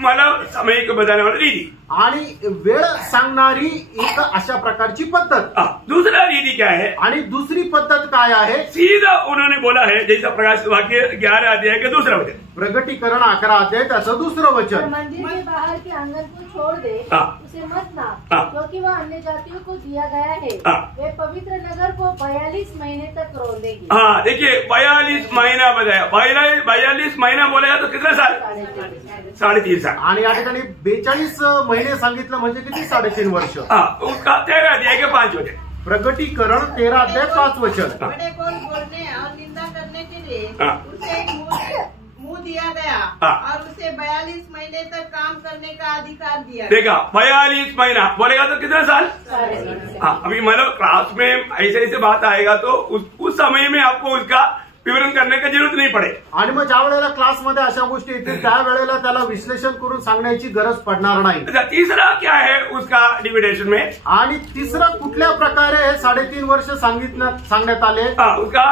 मतलब समय को बताने वाली रीति. आणि वेळ सांगणारी एक अशा प्रकारची पद्धत. दूसरा रीति क्या है. आणि दुसरी पद्धत काय आहे. सीधा उन्होंने बोला है जैसा प्रकाश वाक्य 11 अध्याय का 2 वचन. प्रकटीकरण 11 अध्याय त्याचं 2 वचन. मंदिर के बाहर के आंगन को छोड़ दे उसे मत नाप क्योंकि वह अन्य जातियों को दिया गया है. वे पवित्र नगर को 42 महीने तक रोंदेगी. हाँ देखिए 42 महीना बताया. 42 महीना बोलेगा तो कितना साल 3.5 साल. आणि या ठिकाणी 42 महिने सांगितलं म्हणजे किती 3.5 वर्ष. उसका 13 अध्याय के 5 वचन. प्रकटीकरण 13 अध्याय 5 वचन. बड़े बोल बोलने और निंदा करने के लिए उसे एक मुंह दिया गया और उसे 42 महीने तक काम करने का अधिकार दिया. देखा 42 महीना बोलेगा तो कितना साल. अभी मतलब क्लास में ऐसे बात आएगा तो उस समय में आपको उसका विवरण करने की जरूरत नहीं पड़े। आणि मग ज्या वेळेला क्लासमध्ये अशा गोष्टी येतील त्यावेळेला त्याला विश्लेषण करून सांगण्याची गरज पडणार नाही। अच्छा, तीसरा क्या है उसका डिविडेशन में? आणि तिसरं कुठल्या प्रकारे हे 3.5 वर्ष सांगण्यात आले? उसका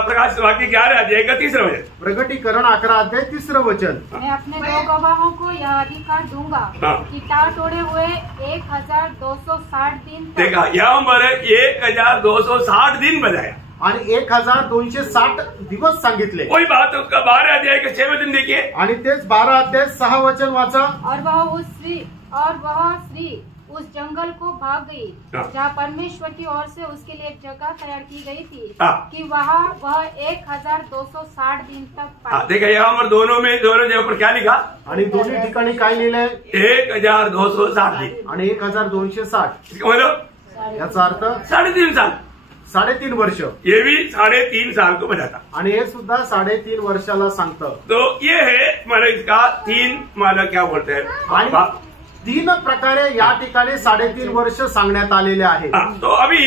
प्रकाश वाक्य 11 अध्याय का 3रा वचन, प्रगटीकरण 11 अध्याय 3रं वचन। मैं अपने 2 गवाहों को यह अधिकार दूंगा कि टाट तोड़े हुए 1260 दिन तक। देखा यहाँ पर 1260 दिन बताया आणि 1260 दिवस सांगितले। वही बात उसका 12 अध्याय के 6 वचन देखिए, आणि तेच 12 अध्याय 6 वचन वाचा। और वह स्त्री उस जंगल को भाग गई जहाँ परमेश्वर की ओर से उसके लिए एक जगह तैयार की गई थी कि वहाँ वह 1260 दिन तक पाई। देखा यहाँ पर दोनों जगह पर क्या लिखा? आणि दोन्ही ठिकाणी काय लिहिलंय? 1260 दिन आणि 1260। इसका मतलब याचा अर्थ 3.5 साल, 3.5 वर्ष। ये भी 3.5 साल को बताता। आणि हे सुद्धा 3.5 वर्षाला सांगतं। तो ये है माना इसका 3 माना क्या बोलते हैं 3 प्रकारे या ठिकाणी 3.5 वर्ष सांगण्यात आलेले आहे। तो अभी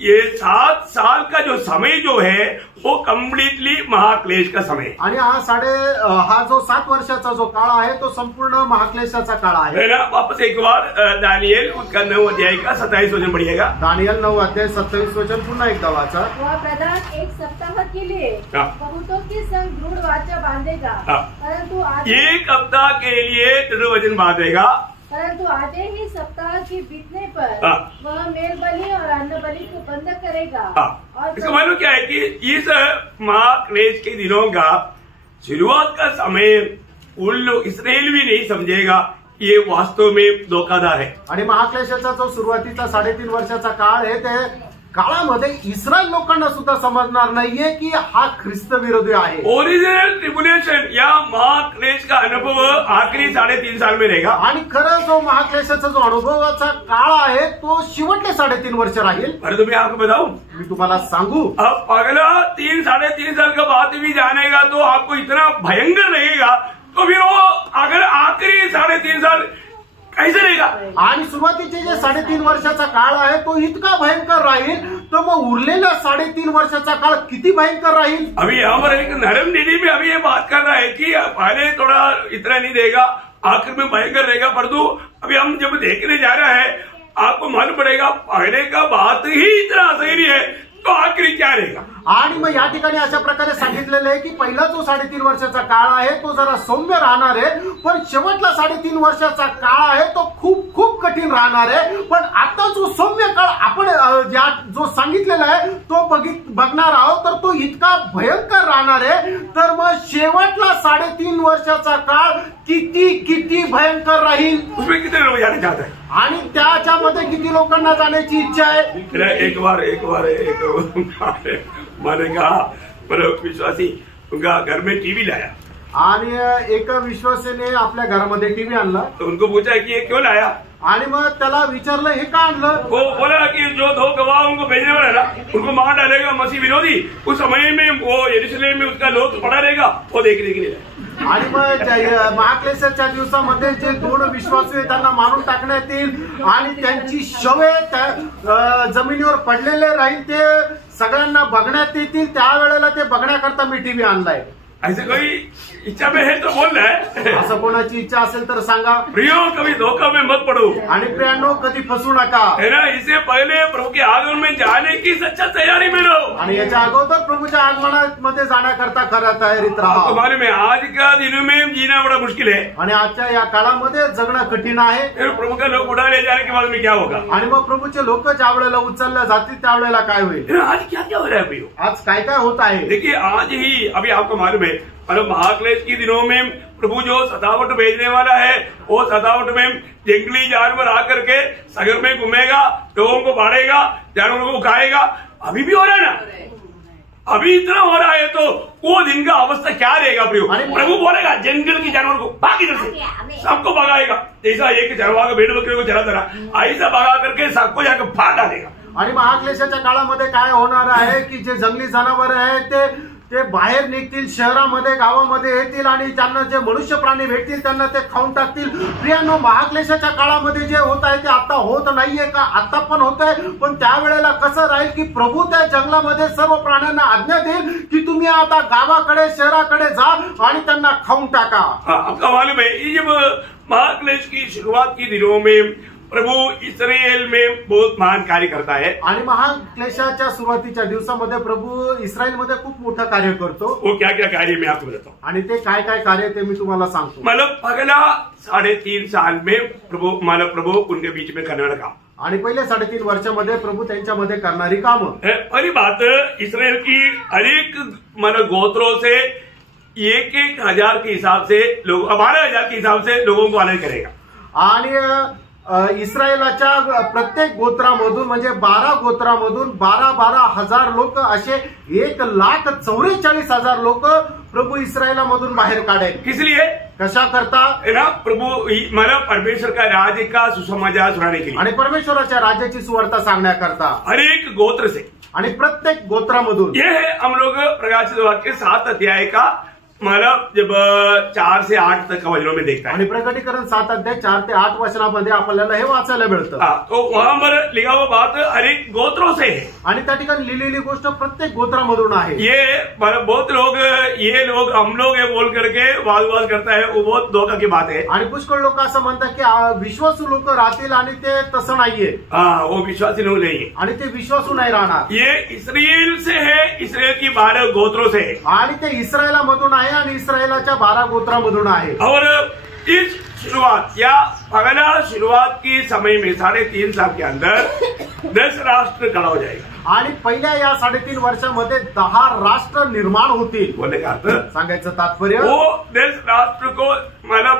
ये 7 साल का जो समय जो है वो कम्प्लीटली महाक्लेश का समय आणि हा जो 7 वर्षाचा जो काळ आहे तो संपूर्ण महाक्लेशाचा काळ आहे। वापस एक बार दानियल उसका 9 अध्याय का 27 वचन पढ़िएगा। दानियल 9 अध्याय 27 वचन पुन्हा एकदा वाचा। वह प्रधान 1 सप्ताह के लिए बहुतों के संग दृढ़ वाचा बांधेगा, परंतु 1 हफ्ता के लिए दृढ़ वचन बांधेगा, परंतु आधे ही सप्ताह के बीतने पर वह मेल बलि और अन्न बलि को बंद करेगा। और इसका मतलब क्या है कि इस महाक्लेश के दिनों का शुरुआत का समय उन लोग इसराइल भी नहीं समझेगा ये वास्तव में धोखाधड़ है। आणि महाक्लेशाचा जो सुरुवातीचा 3.5 वर्षाचा काळ आहे ते काळामध्ये इस्रायल लोकांना सुद्धा समजणार नाहीये की हा ख्रिस्त विरोधी आहे। ओरिजिनल ट्रिब्युलेशन या महाक्लेश का अनुभव आखिरी 3.5 साल में रहेगा। आणि खरं जो महाक्लेशाचा जो अनुभवाचा काळ आहे तो शेवटले 3.5 वर्ष राहील। अरे तुम्हें आपको बताऊं, मी तुम्हाला सांगू, अब अगला 3-3.5 साल का बाद भी जानेगा तो आपको इतना भयंकर रहेगा, तो फिर वो अगर आखिरी 3.5 साल कैसे रहेगा? आणि सुरुवातीचे जे 3.5 वर्षाचा काळ आहे तो इतका भयंकर राहील, तर मग उरलेला 3.5 वर्षाचा काळ किती भयंकर राहील? अभी यहाँ पर एक नरम दीदी भी अभी ये बात कर रहा है कि पहले थोड़ा इतना नहीं रहेगा, आखिर में भयंकर रहेगा, परंतु अभी हम जब देखने जा रहा है आपको मालूम पड़ेगा पहले का बात ही इतना सही है तो आखिरी क्या रहेगा। आणि मग या ठिकाणी अशा प्रकारे सांगितलेलं आहे की पहिला जो 3.5 वर्षाचा काळ आहे तो जरा सौम्य राहणार आहे, पण शेवटला 3.5 वर्षाचा काळ आहे तो खूप खूप कठीण राहणार आहे। पण आता जो सौम्य काळ आपण जो सांगितलेला आहे तो बघणार आहोत तर तो इतका भयंकर राहणार आहे, तर मग शेवटला 3.5 वर्षाचा काळ किती भयंकर राहील। उसमें कितने लोग जाना चाहते हैं आणि त्याच्यामध्ये किती लोकांना जाण्याची इच्छा आहे? एक बार मैंने कहा विश्वासी उनका घर में टीवी लाया आणि एका विश्वासाने आपल्या घरामध्ये टीव्ही आणला, तो उनको पूछा कि ये क्यों लाया? आणि मग त्याला विचारलं हे का आणलं? वो बोला कि जो 2 गवाह उनको भेजने वाला ना उनको मार डालेगा मसीह विरोधी, उस समय में वो यरूशलेम में उसका लोग पड़ा रहेगा, वो देखने के लिए। आणि मग महाक्लेशाच्या दिवसामध्ये जे 2 विश्वासू आहेत त्यांना मारून टाकण्यात येईल आणि त्यांची शवे जमिनीवर पडलेले राहील, ते सगळ्यांना बघण्यात येतील, त्यावेळेला ते बघण्याकरता मी टीव्ही आणलाय। ऐसे कोई इच्छा में है तो बोल रहा है, असं कोणाची इच्छा असेल तर सांगा। प्रियो कभी धोखा में मत पड़ो, आणि प्रियांनो कधी फसू नका, है ना। इससे पहले प्रभु के आगमन में जाने की सच्चा तैयारी में रहो, आणि याच्या अगोदर प्रभूच्या आगमनामध्ये जाण्याकरता खऱ्या तयारीत राहा। तुम्हारे में आज का दिन में जीना बड़ा मुश्किल है, आणि आजच्या या काळामध्ये जगणं कठीण आहे। फिर प्रभु का लोग उठा ले जाने के बाद में क्या होगा? आणि मग प्रभूचे लोक ज्या वेळेला उचलल्या जातील त्यावेळेला काय होईल? आज क्या क्या हो रहा है प्रियो? आज काय काय होत आहे? देखिए आज ही अभी आपको मालूम है मतलब महाक्लेश के दिनों में प्रभु जो सतावट भेजने वाला है वो सतावट में जंगली जानवर आकर के सगर में घूमेगा, लोगों को बाढ़ेगा, जानवरों को खाएगा। अभी भी हो रहा है ना, अभी इतना हो रहा है, तो वो दिन का अवस्था क्या रहेगा प्रियो? प्रभु बोलेगा जंगल के जानवर को भाग इधर से, सबको भगाएगा, जैसा एक चरवाहा भेड़ बकरी को चलाता रहा ऐसा भगा करके सबको जाकर फाड़ डालेगा। आणि महाक्लेशाच्या काळामध्ये काय होणार आहे की जे जंगली जनावर आहेत ते ते बाहेर निघतील, शहरामध्ये गावामध्ये येतील आणि त्यांना जे मनुष्य प्राणी भेटतील त्यांना ते खाऊन टाकतील. प्रियांनो, महाक्लेशाच्या काळामध्ये जे होत आहे ते आता होत नाहीये का? आता पण होत आहे, पण त्यावेळेला कसं राहील की प्रभू त्या जंगलामध्ये सर्व प्राण्यांना आज्ञा देईल की तुम्ही आता गावाकडे शहराकडे जा आणि त्यांना खाऊन टाका. आपका मालूम है ये जब महाक्लेश की शुरुआत की दिनों में प्रभु इस्राएल में बहुत महान कार्य करता है. आणि महाक्लेशाच्या सुरुवातीच्या दिवसामध्ये प्रभू इस्रायलमध्ये खूप मोठं कार्य करतो. वो क्या क्या कार्य मैं आपको बताता हूँ. आणि ते काय काय कार्य ते मी तुम्हाला सांगतो. मतलब अगला 3.5 साल में प्रभु उनके बीच में करने लगा. आणि पहिले 3.5 वर्षामध्ये प्रभु त्यांच्यामध्ये करणारी कामं. पहली बात, इसराइल की अनेक गोत्रों से 1,000 के हिसाब से लोग 12,000 के हिसाब से लोगों को अलग करेगा. आणि इस्रायलाच्या प्रत्येक गोत्रामधून म्हणजे 12 गोत्रामधून 12,000 लोक असे 1,44,000 लोक प्रभु इस्रायलामधून बाहेर काढेल. किस लिए? कशा करता? प्रभु परमेश्वर का राज्य का सुसमाचार सुनाने के लिए आणि परमेश्वराच्या राज्याची सुवार्ता सांगण्याकरता हर एक गोत्र से आणि प्रत्येक गोत्रामधून. ये है हम लोग प्रकाशित वाक्य 7 अध्याय का जब 4 से 8 तक का वचनों में देखता है. आणि प्रकटीकरण 7 अध्याय 4 ते 8 वचनामध्ये आपल्याला हे वाचायला मिळतं. तो वहां पर लिखा हुआ बात अनेक गोत्रों से है. आणि त्या ठिकाणी लिहिलेली गोष्ट प्रत्येक गोत्रामधून आहे. ये बहुत लोग ये लोग हम लोग है बोल करके वाद करता है, वो बहुत धोखा की बात है. आणि पुष्कळ लोक असं म्हणतात की विश्वासू लोक राहतील आणि ते तसं नाहीये. वो विश्वासी लोग नहीं है आणि ते विश्वासू नाही राहणार. ये इसराइल से है, इसराइल की 12 गोत्रों से है. आणि ते इस्रायलामधून आहे आणि इस्रायलाच्या 12 गोत्रामधून आहे. और इस शुरुआत या अगला शुरुआत की समय में 3.5 साल के अंदर 10 राष्ट्र खड़ा हो जाएगा. आणि पहिल्या या 3.5 वर्षामध्ये 10 राष्ट्र निर्माण होतील. बोलने का अर्थ, सांगायचं तात्पर्य, वो 10 राष्ट्र को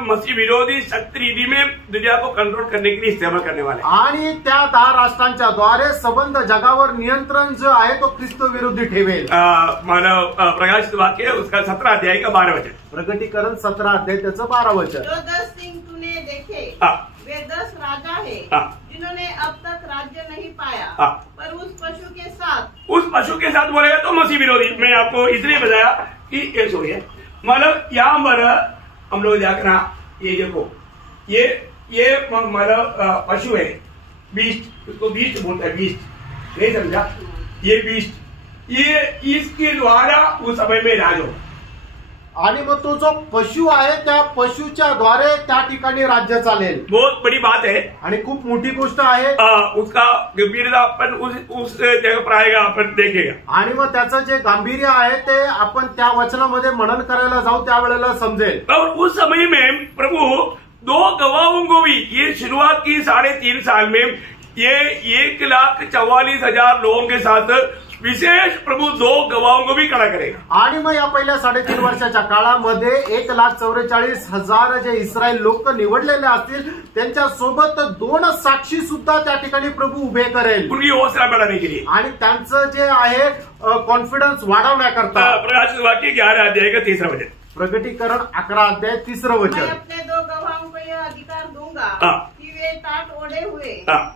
मसीह विरोधी शक्ति रीति में दुनिया को कंट्रोल करने के लिए इस्तेमाल करने वाले. आणि त्या 10 राष्ट्रांच्या द्वारे संबंध जगावर नियंत्रण जो आहे तो ख्रिस्त विरोधी ठेवेल. प्रकाशित वाक्य उसका 17 अध्याय का 12 वचन. प्रकटीकरण 17 अध्याय त्याचं 12 वचन. जो 10 सिंह तूने देखे वे 10 राजा है जिन्होंने अब तक राज्य नहीं पाया, पर उस पशु के साथ बोलेगा तो मसीह विरोधी. मैं आपको इसलिए बताया कि ये छोड़िए, मतलब यहाँ पर हम लोग देखना, ये देखो ये मतलब पशु है, बीस्ट, उसको बीस्ट बोलता है. बीस्ट नहीं समझा? ये बीस्ट, ये इसके द्वारा उस समय में राज हो. आणि मग तो जो पशु आहे त्या पशुच्या द्वारे त्या ठिकाणी राज्य चालेल. बहुत बड़ी बात है आणि खूप मोठी गोष्ट आहे. उसका गंभीरता अपन उस जगह पर आएगा, अपन देखेगा. आणि मग त्याचं जे गांभीर्य आहे ते आपण त्या वचनामध्ये मनन करायला जाऊ त्यावेळेला समजेल. और उस समय में प्रभु 2 गवाहों को भी, ये शुरुआत की 3.5 साल में ये 1,44,000 लोगों के साथ विशेष प्रभु 2 गवाहों को भी खड़ा करेगा. आणि मग या पहिल्या 3.5 वर्षाच्या काळामध्ये 1,44,000 जे इस्रायल लोक निवडलेले असतील त्यांच्या सोबत 2 साक्षी सुद्धा त्या ठिकाणी प्रभू उभे करेल. उनकी हौसला बढ़ाने के लिए आणि त्यांचं जे आहे कॉन्फिडन्स वाढवण्याकरता. प्रकाशित वाक्य 11 अध्याय का 3रा वचन. प्रकटीकरण 11 अध्याय 3रं वचन. मैं अपने 2 गवाहों को यह अधिकार दूंगा कि वे टाट ओढ़े हुए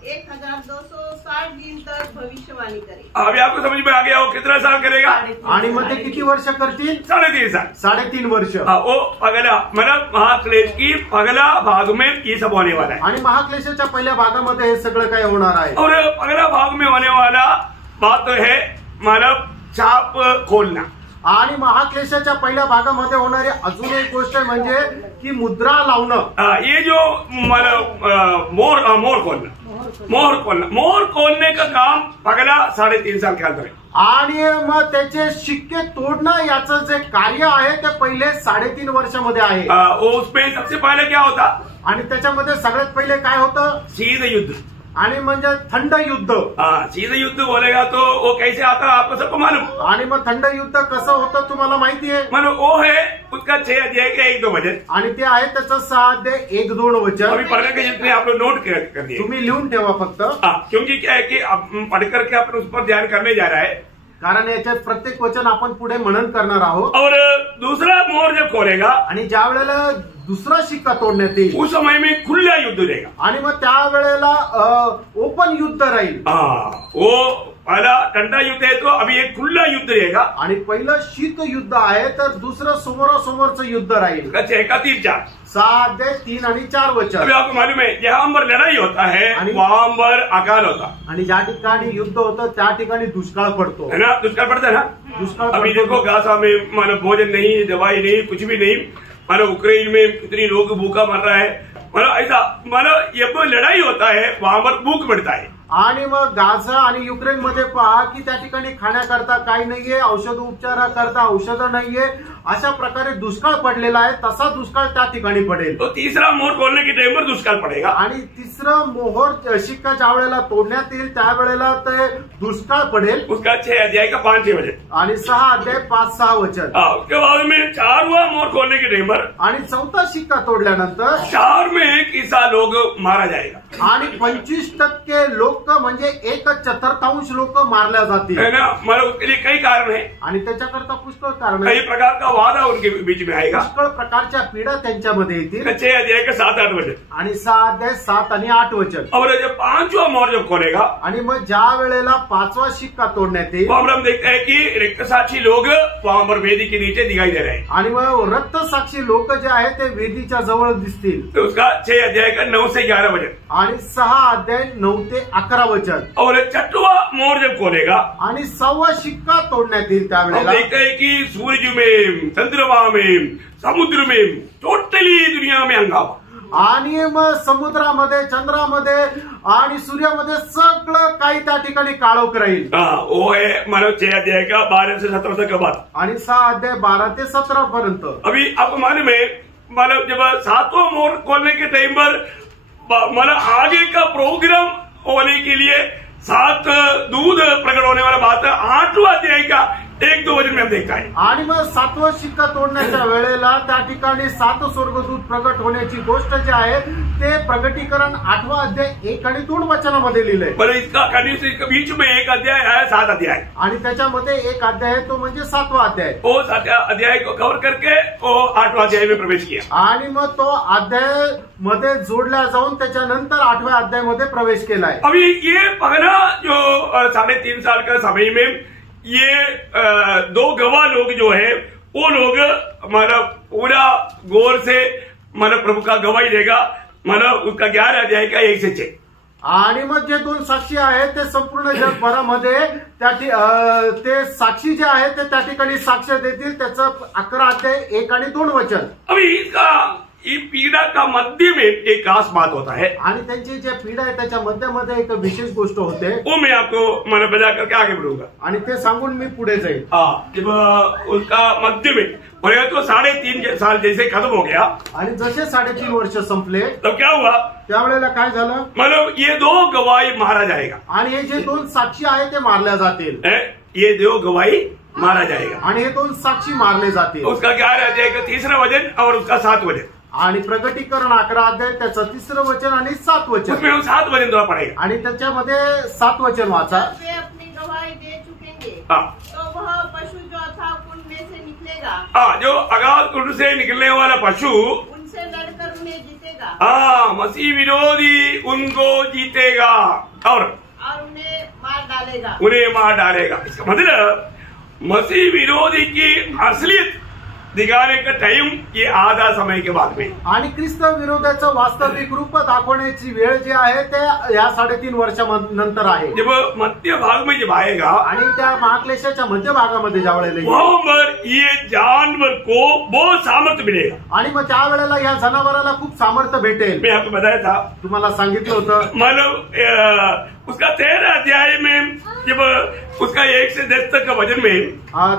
1,260 दिन तक भविष्यवाणी करें. अभी आपको समझ में आ गया वो कितना साल करेगा. आणि मग ते किती वर्ष करतील? 3.5 साल. 3.5 वर्ष. वो अगला मतलब महाक्लेश की अगला भाग में ये सब होने वाला है. आणि महाक्लेशाच्या पहिल्या भागामध्ये हे सगळं काय होणार आहे. और अगला भाग में होने वाला बात है मतलब छाप खोलना. आणि महाक्लेशाच्या पहिल्या भागामध्ये होणारी अजून एक गोष्ट म्हणजे की मुद्रा लावणं. ये जो मतलब मोहर खोलने का काम अगला 3.5 साल के अंदर है. आणि मग त्याचे शिक्के तोडणं याचं जे कार्य आहे ते पहिले 3.5 वर्षामध्ये आहे. उसमें सबसे पहले क्या होता. आणि त्याच्यामध्ये सगळ्यात पहिले काय होतं? शीत युद्ध. आणि म्हणजे थंड युद्ध. शीत युद्ध बोलेगा तो वो कैसे आता आपको सबको मालूम. आणि मग थंड युद्ध कसं होतं तुम्हाला माहिती आहे. मतलब वो है उसका 6 अध्याय का 1-2 वचन. आणि ते आहे त्याचं 6 अध्याय 1-2 वचन. अभी पढ़ने के जितने आप लोग नोट कर दिए, तुम्ही लिहून ठेवा फक्त. क्योंकि क्या है कि पढ़ करके अपन उस पर ध्यान करने जा रहा है. कारण याच्यात प्रत्येक वचन आपण पुढे मनन करणार आहोत. और दूसरा मोहर जब खोलेगा आणि ज्या वेळेला दुसरा शिक्का तोडण्यात येईल उस समय में खुला युद्ध रहेगा. आणि मग त्या वेळेला ओपन युद्ध राहील. वो पहिला ठंडा युद्ध आहे तो अभी एक खुला युद्ध रहेगा आणि पहिलं शीत युद्ध आहे तर दुसरं समोरासमोरचं युद्ध राहील. 6:3-4 6:3 आणि 4 वचन. अभी आपको मालूम है जहां पर लड़ाई होता है वहां पर अकाल होता आणि ज्या ठिकाणी युद्ध होतं त्या ठिकाणी दुष्काळ पडतो है ना. दुष्काळ पड़ता है ना. दुष्काळ अभी पडतो. देखो गाजा में मानो भोजन नहीं, दवाई नहीं, कुछ भी नहीं. मानो यूक्रेन में कितनी लोग भूखा मर रहा है. मानो ऐसा मानो ये लड़ाई होता है वहां पर भूख बढ़ता है. आणि मग गाझा आणि युक्रेन मध्ये पहा की त्या ठिकाणी खाण्याकरता काही नाहीये, औषध उपचाराकरता औषधं नाहीये, अशा प्रकारे दुष्काळ पडलेला आहे. तसा दुष्काळ त्या ठिकाणी पडेल. तो तीसरा मोहर खोलने के टाइम पर दुष्काळ पडेगा. आणि तिसरं मोहर शिक्का ज्या वेळेला तोडण्यात येईल त्यावेळेला ते दुष्काळ पडेल. उसका 6 अध्याय का 5 वचन आणि 6 अध्याय 5-6 वचन. उसके बाद में 4वां मोहर खोलने के टाइम पर आणि 4था शिक्का तोडल्यानंतर 4 में 1 हिस्सा लोग मारा जाएगा. आणि 25% लोक म्हणजे 1/4 लोक मारल्या जातील. है ना. मतलब उसके लिए कई कारण है. आणि त्याच्याकरता पुष्कळ कारण कई प्रकार का वादा उनके बीच में आएगा. पुष्कळ प्रकारच्या पीडा त्यांच्यामध्ये येतील. 6 अध्याय का 7-8 वचन. आणि 6 अध्याय 7 आणि 8 वचन. और जब 5वां मोहर जब खोलेगा आणि मग ज्या वेळेला 5वा शिक्का तोडण्यात येईल वहां पर हम देखते हैं कि रक्तसाक्षी लोग वहां पर वेदी के नीचे दिखाई दे रहे हैं. आणि मग रक्तसाक्षी लोक जे आहेत ते वेदीच्या जवळ दिसतील. तो उसका 6 अध्याय का 9 से 11 वचन. आणि 6 अध्याय 9 ते 11 वचन. और 6वां मोहर जब खोलेगा आणि 6वा शिक्का तोडण्यात येईल हम त्यावेळेला देखते हैं कि सूरज में, चंद्रमा में, समुद्र में टोटली दुनिया में हंगामा. आणि मग समुद्रामध्ये, चंद्रामध्ये आणि सूर्यामध्ये सगळं काही त्या ठिकाणी काळोख राहील. वो है मानो 6 अध्याय का 12 से 17 तक का बात. आणि 6 अध्याय 12 ते 17 पर्यंत. अभी आपको मालूम है मतलब जब 7वां मोहर खोलने के टाइम पर मतलब आगे का प्रोग्राम होने के लिए 7 दूध प्रकट होने वाला बात है. 8वां अध्याय का 1-2 वचन में हम देखता है. आणि मग 7वा शिक्का तोडण्याच्या वेळेला त्या ठिकाणी 7 स्वर्गदूत प्रकट होण्याची गोष्ट जी आहे ते प्रगटीकरण 8वा अध्याय 1 आणि 2 वचनामध्ये लिहिलंय. मतलब इसका कंडीशन बीच में एक अध्याय है 7 अध्याय. आणि त्याच्यामध्ये एक अध्याय आहे तो म्हणजे 7वा अध्याय. वो 7 अध्याय को कवर करके वो 8वां अध्याय में प्रवेश किया. आणि मग तो अध्याय मध्ये जोडला जाऊन त्याच्यानंतर 8व्या अध्यायामध्ये प्रवेश केलाय. अभी ये पहला जो 3.5 साल का समय में ये 2 गवाह लोग जो है वो लोग मतलब पूरा गौर से मतलब प्रभु का गवाही देगा. मतलब उसका 11 अध्याय का 1 से 6. आणि मग जे 2 साक्षी आहेत ते संपूर्ण जगभरामध्ये ते साक्षी जे आहेत ते त्या ठिकाणी साक्ष देतील. त्याचं 11 अध्याय 1 आणि 2 वचन. अभी इसका ये पीड़ा का मध्य में एक खास बात होता है. आणि त्यांची जे पीडा आहे त्याच्या मध्यामध्ये एक विशेष गोष्ट होते. वो मैं आपको मतलब बजा करके आगे बढ़ूंगा. आणि ते सांगून मी पुढे जाईल. जब उसका मध्य में और तो 3.5 साल जैसे खत्म हो गया आणि जसे 3.5 वर्ष संपले तो क्या हुआ त्यावेळेला काय झालं. मतलब ये 2 गवाही मारा जाएगा. आणि हे जे 2 साक्षी आहेत ते मारल्या जातील. ये 2 गवाही मारा जाएगा. आणि हे 2 साक्षी मारले जातील. उसका 11 अध्याय का 3रा वचन और उसका 7 वचन. आणि प्रगटीकरण 11 अध्याय त्याचं 3रं वचन आणि 7 वचन. उसमें हम 7 वचन थोड़ा पड़ेगा. आणि त्याच्यामध्ये 7 वचन वाचा. वे अपनी गवाही दे चुकेंगे हाँ. तो वह पशु जो अथाह कुंड में से निकलेगा जो अगाध कुंड से निकलने वाला पशु उनसे लड़कर उन्हें जीतेगा. मसीह विरोधी उनको जीतेगा और उन्हें मार डालेगा. इसका मतलब मसीह विरोधी की असलियत दिखाने का टाइम ये आधा समय के बाद में. आणि ख्रिस्त विरोधाचं वास्तविक रूप दाखवण्याची वेळ जी आहे ते या 3.5 वर्षानंतर आहे. जब मध्य भाग में जब आएगा आणि त्या महाक्लेशाच्या मध्य भागामध्ये ज्यावेळेला वहां पर ये जानवर को बहुत सामर्थ्य मिलेगा. आणि मग त्यावेळेला या जनावराला खूप सामर्थ्य भेटेल. मैं आपको बताया था तुम्हाला सांगितलं होतं. मतलब उसका 13 अध्याय में जब उसका 1 से 10 तक का वचन में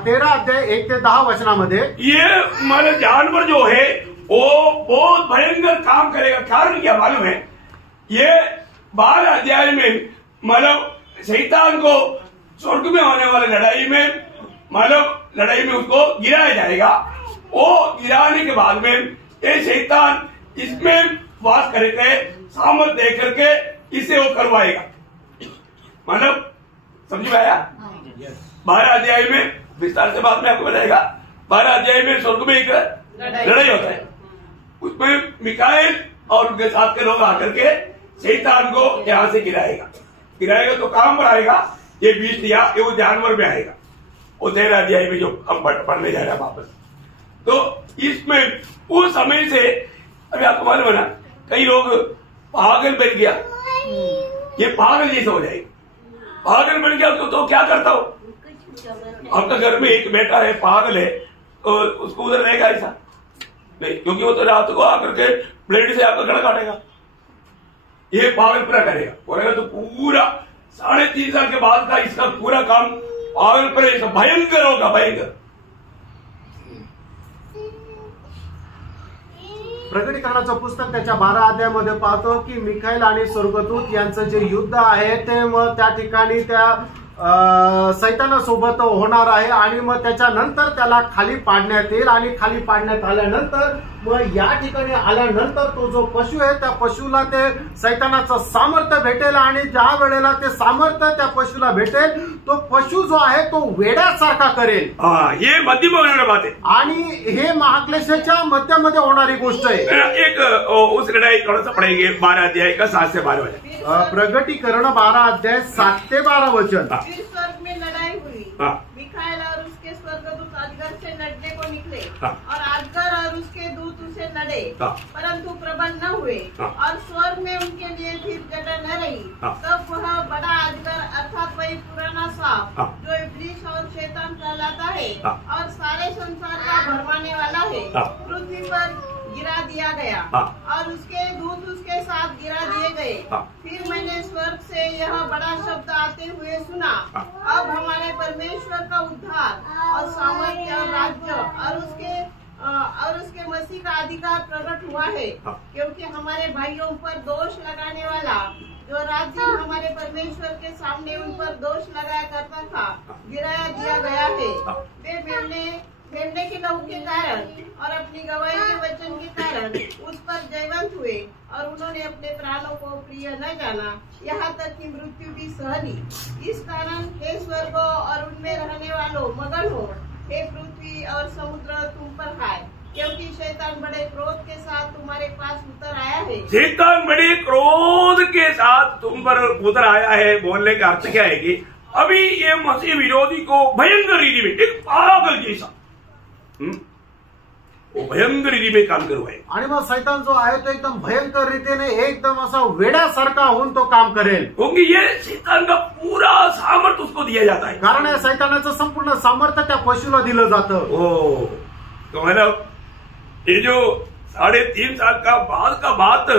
13 अध्याय 1 ते 10 वचनामध्ये ये मतलब जानवर जो है वो बहुत भयंकर काम करेगा. कारण क्या मालूम है ये 12 अध्याय में मतलब शैतान को स्वर्ग में होने वाली लड़ाई में मतलब लड़ाई में उसको गिराया जाएगा. वो गिराने के बाद में ये शैतान इसमें वास करके सामर्थ दे करके इसे वो करवाएगा. मतलब समझ में आया. 12 अध्याय में विस्तार से बात में आपको बताएगा. 12 अध्याय में स्वर्ग में एक लड़ाई होता है. उसमें मिकाएल और उनके साथ के लोग आकर के शैतान को यहां से गिराएगा तो काम बढ़ाएगा. ये 20 दिया, ये वो जानवर में आएगा, वो 13 अध्याय में जो हम पढ़ने जा रहे हैं वापस। तो इसमें उस समय से अभी आपको मालूम है ना, कई लोग पागल बन गया, ये पागल जैसा हो जाएगा, पागल बन गया तो क्या करता हो? आपका घर में एक बेटा है पागल है, तो उसको उधर रहेगा ऐसा नहीं, क्योंकि वो तो रात को आकर के ब्लेड से आपका गला काटेगा, ये पागल पूरा करेगा तो पूरा 3.5 साल के बाद का इसका पूरा काम पागल पर भयंकर होगा, भयंकर। प्रकटीकरणाचं पुस्तक त्याच्या 12 अध्यायामध्ये पाहतो की मिखाईल आणि स्वर्गदूत यांचं जे युद्ध आहे ते मग त्या ठिकाणी त्या सैतानासोबत होणार आहे आणि मग त्याच्यानंतर त्याला खाली पाडण्यात येईल आणि खाली पाडण्यात आल्यानंतर मग या ठिकाणी आल्यानंतर तो जो पशु आहे त्या पशुला ते सैतानाचं सामर्थ्य भेटेल आणि ज्या वेळेला ते सामर्थ्य त्या पशुला भेटेल तो पशु जो आहे तो वेड्यासारखा करेल। हे मध्यम होणारी बात आहे आणि हे महाक्लेशाच्या मध्यामध्ये होणारी गोष्ट आहे। एक उस लढाई थोडंसं पडेल 12 अध्याय का 7 से 12 वचन। प्रकटीकरण 12 अध्याय 7 से 12 वचन। फिर स्वर्ग में लड़ाई हुई, मिखाएल और उसके स्वर्गदूत अजगर से लड़ने को निकले और अजगर और उसके दूत उसे लड़े, परंतु प्रबल न हुए और स्वर्ग में उनके लिए फिर जगह न रही। तब वह बड़ा अजगर अर्थात वही पुराना सांप जो इब्लीस और शैतान कहलाता है और सारे संसार का भरमाने वाला है, पृथ्वी पर गिरा दिया गया और उसके दूत उसके साथ गिरा दिए गए। फिर मैंने स्वर्ग से यह बड़ा शब्द आते हुए सुना, अब हमारे परमेश्वर का उद्धार और सामर्थ्य और राज्य और उसके मसीह का अधिकार प्रकट हुआ है, क्योंकि हमारे भाइयों पर दोष लगाने वाला जो राज्य हमारे परमेश्वर के सामने उन पर दोष लगाया करता था गिराया दिया गया है। वे मेमने के लहू के कारण और अपनी गवाही के वचन के कारण उस पर जयवंत हुए और उन्होंने अपने प्राणों को प्रिय न जाना, यहाँ तक कि मृत्यु भी सहनी। इस कारण हे स्वर्ग और उनमें रहने वालों मगन हो, हे पृथ्वी और समुद्र तुम पर हाय, क्योंकि शैतान बड़े क्रोध के साथ तुम्हारे पास उतर आया है। शैतान बड़े क्रोध के साथ तुम पर उतर आया है बोलने का अर्थ क्या है कि अभी ये मसीह विरोधी को भयंकर रीति में एक पागल जैसा वो भयंकर रीति में काम करू आहे आणि मग शैतान जो आहे तो एकदम भयंकर रीतीने एकदम असा वेड्यासारखा होऊन तो काम करेल, क्योंकि ये शैतान का पूरा सामर्थ्य उसको दिया जाता है, कारण या शैतानाचं संपूर्ण सामर्थ्य त्या पशुला दिलं जातं। तो मतलब ये जो 3.5 साल का बात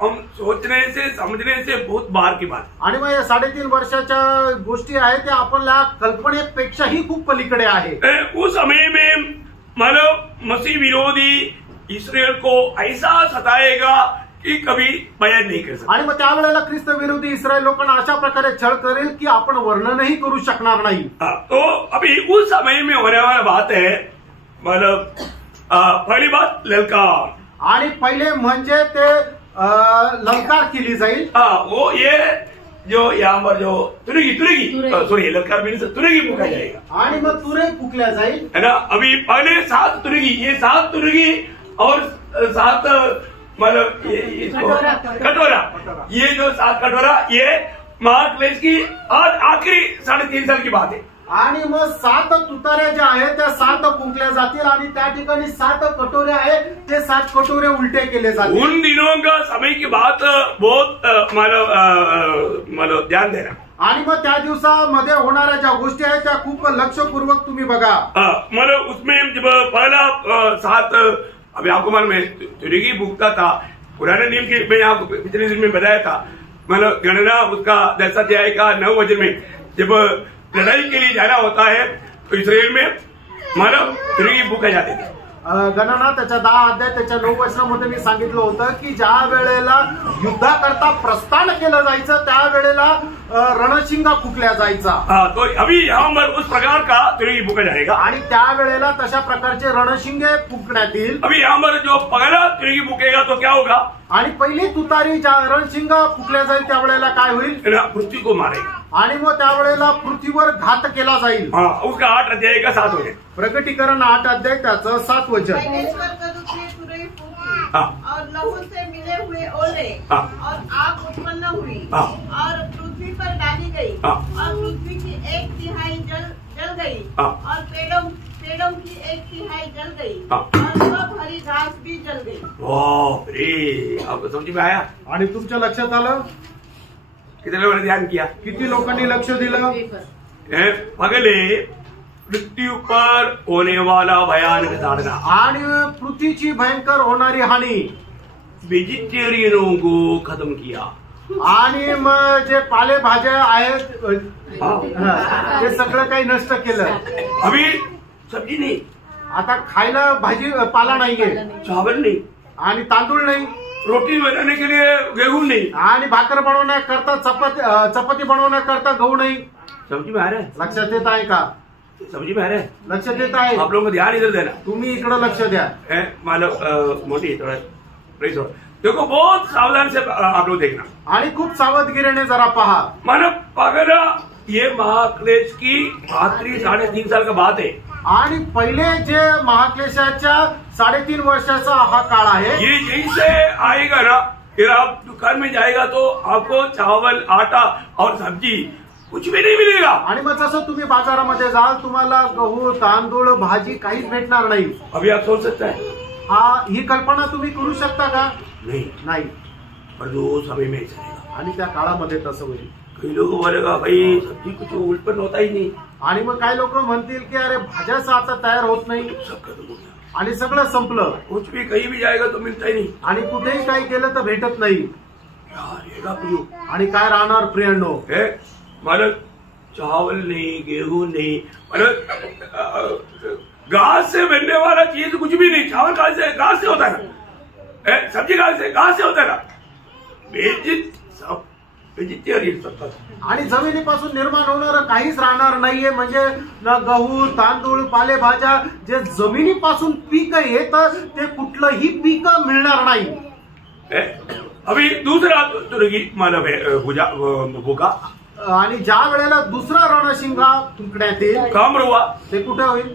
हम सोचने से समझने से बहुत बाहर की बात आणि मग या 3.5 वर्षाच्या गोष्टी आहेत त्या आपल्या कल्पनेपेक्षाही खूप पलीकडे आहे। उस समय में मतलब मसीह विरोधी इस्राएल को ऐसा सताएगा की कभी बयान नहीं कर सकता, आणि मग त्यावेळेला ख्रिस्त विरोधी इस्रायल लोकांना अशा प्रकारे छळ करेल की आपण वर्णनही करू शकणार नाही। तो अभी उस समय में होने वाला बात है, मतलब पहली बात ललकार, आणि पहिले म्हणजे ते ललकार केली जाईल। वो ये जो यहाँ पर जो तुरगी सॉरी ललकार मीन्स तुरगी फूका जाएगा आणि मग तुरे फुकल्या जाईल, है ना। अभी पहले 7 तुरगी, ये 7 तुरगी और 7 मतलब कटोरा, ये जो 7 कटोरा ये महाक्लेश की आज आखिरी 3.5 साल की बात है। आणि मग 7 तुताऱ्या ज्या आहेत त्या 7 फुंकल्या जातील आणि त्या ठिकाणी 7 कटोरे आहेत ते 7 कटोरे उलटे केले जातील। उन दिनों का समय की बात बहुत मतलब ध्यान देना, आणि मग त्या दिवसामध्ये होणाऱ्या ज्या गोष्टी आहेत त्या खूप लक्षपूर्वक तुम्ही बघा। मतलब उसमें जब पहला 7 अभी आपको मालूम है तुरगी फूकता था, पुराने नियम की मैं आपको पिछले दिन में बताया था, मतलब गणना उसका 10 अध्याय का 9 वचन में जब लड़ाई के लिए जाना होता है तो इसराइल में मतलब तुरगी फूका जाते थे। गणना त्याच्या 10 अध्याय त्याच्या 9 वचनामध्ये मी सांगितलं होतं की ज्या वेळेला युद्धाकरता प्रस्थान केलं जायचं त्यावेळेला रणशिंगा फुकल्या जायचा। तो अभी यहाँ पर उस प्रकार का तुरगी फूका जाएगा आणि त्यावेळेला तशा प्रकारचे रणशिंगे फुकण्यात येईल। अभी यहाँ पर जो पहला तुरगी फूकेगा तो क्या होगा, आणि पहिली तुतारी ज्या रणशिंगा फुकल्या जाईल त्यावेळेला काय होईल, पृथ्वी को मारेगा आणि मग त्यावेळेला पृथ्वीवर घात केला जाईल। उसका 8 अध्याय का 7 वचन, प्रकटीकरण 8 अध्याय त्याचं 7 वचन। और लहू से मिले हुए ओले और आग उत्पन्न हुई और पृथ्वी पर डाली गई और पृथ्वी 1/3 जल गई हाँ। और पेड़ों की 1/3 जल गई हाँ। और सब हरी घास भी जल गई। बापरे, आपको समझ में आया? आणि तुमच्या लक्षात आलं? कितने लोगों ने ध्यान किया? किती लोकांनी लक्ष दिलं? पगले मृत्यू पर होने वाला भयानक ताड़ना, आणि पृथ्वीची भयंकर होणारी हानी, वेजिटेरियनों को खत्म किया। आणि मग जे पालेभाज्या आहेत ते सगळं काही नष्ट केलं। अभी सब्जी नहीं, आता खायला भाजी पाला नाहीये, चावल नहीं, आणि तांदूळ नाही, रोटी बनाने के लिए गेहूं नहीं, आणि भाकर बनवण्याकरता चपाती बनवण्याकरता गहू नाही। समझ में आ रहा है? लक्षात येत आहे का? समझ में आ रहा है? लक्षात येत आहे? आप लोगों को ध्यान इधर देना तुम्ही इकडं लक्ष द्या। है। मालव मोटी थोड़ा प्लीज थोड़ा देखो, बहुत सावधान से आप लोग देखना। आणि खूप सावधगिरीने जरा पहा। मानव पगला ये महाक्लेश की आखिरी 3.5 साल का बात है। आणि पहिले जे महाक्लेशाच्या 3.5 वर्षाचा हा काळ आहे। ये जैसे आएगा ना, फिर आप दुकान में जाएगा तो आपको चावल, आटा और सब्जी कुछ भी नहीं मिलेगा। आणि मग जसं तुम्ही बाजारामध्ये जाल तुम्हाला गहू, तांदूळ, भाजी काहीच भेटणार नाही। अभी आप सोच सकते हैं? ही कल्पना तुम्ही करू शकता का? नाही। पर जो समय में चलेगा, आणि त्या काळामध्ये तसं होईल। कई लोग बोलेगा भाई सब्जी कुछ उत्पन्न होता ही नहीं, आणि मग काही लोक म्हणतील की अरे भाज्याच आता तयार होत नाही, सब खत्म हो गया, आणि सगळं संपलं, कुछ भी कहीं भी जाएगा तो मिलता ही नहीं। आणि कुठेही काही केलं तर भेटत नाही। क्या रहेगा प्रियो? आणि काय राहणार प्रियांनो? मतलब चावल नहीं, गेहूं नहीं, मतलब घास से बनने वाला चीज कुछ भी नहीं। चावल घास से होता है ना, सब्जी घास से होता है ना, वेजिटेरियन सब। आणि जमिनीपासून निर्माण होणारं काहीच राहणार नाहीये, म्हणजे ना गहू, तांदूळ, पालेभाज्या जे जमिनीपासून पीक येतं ते कुठलंही पीक मिळणार नाही। अभी दूसरा तुर्की मानव है भूखा, आणि ज्या वेळेला दुसरा रणशिंगा फुंकण्यात येईल काम रुआ ते कुठे होईल?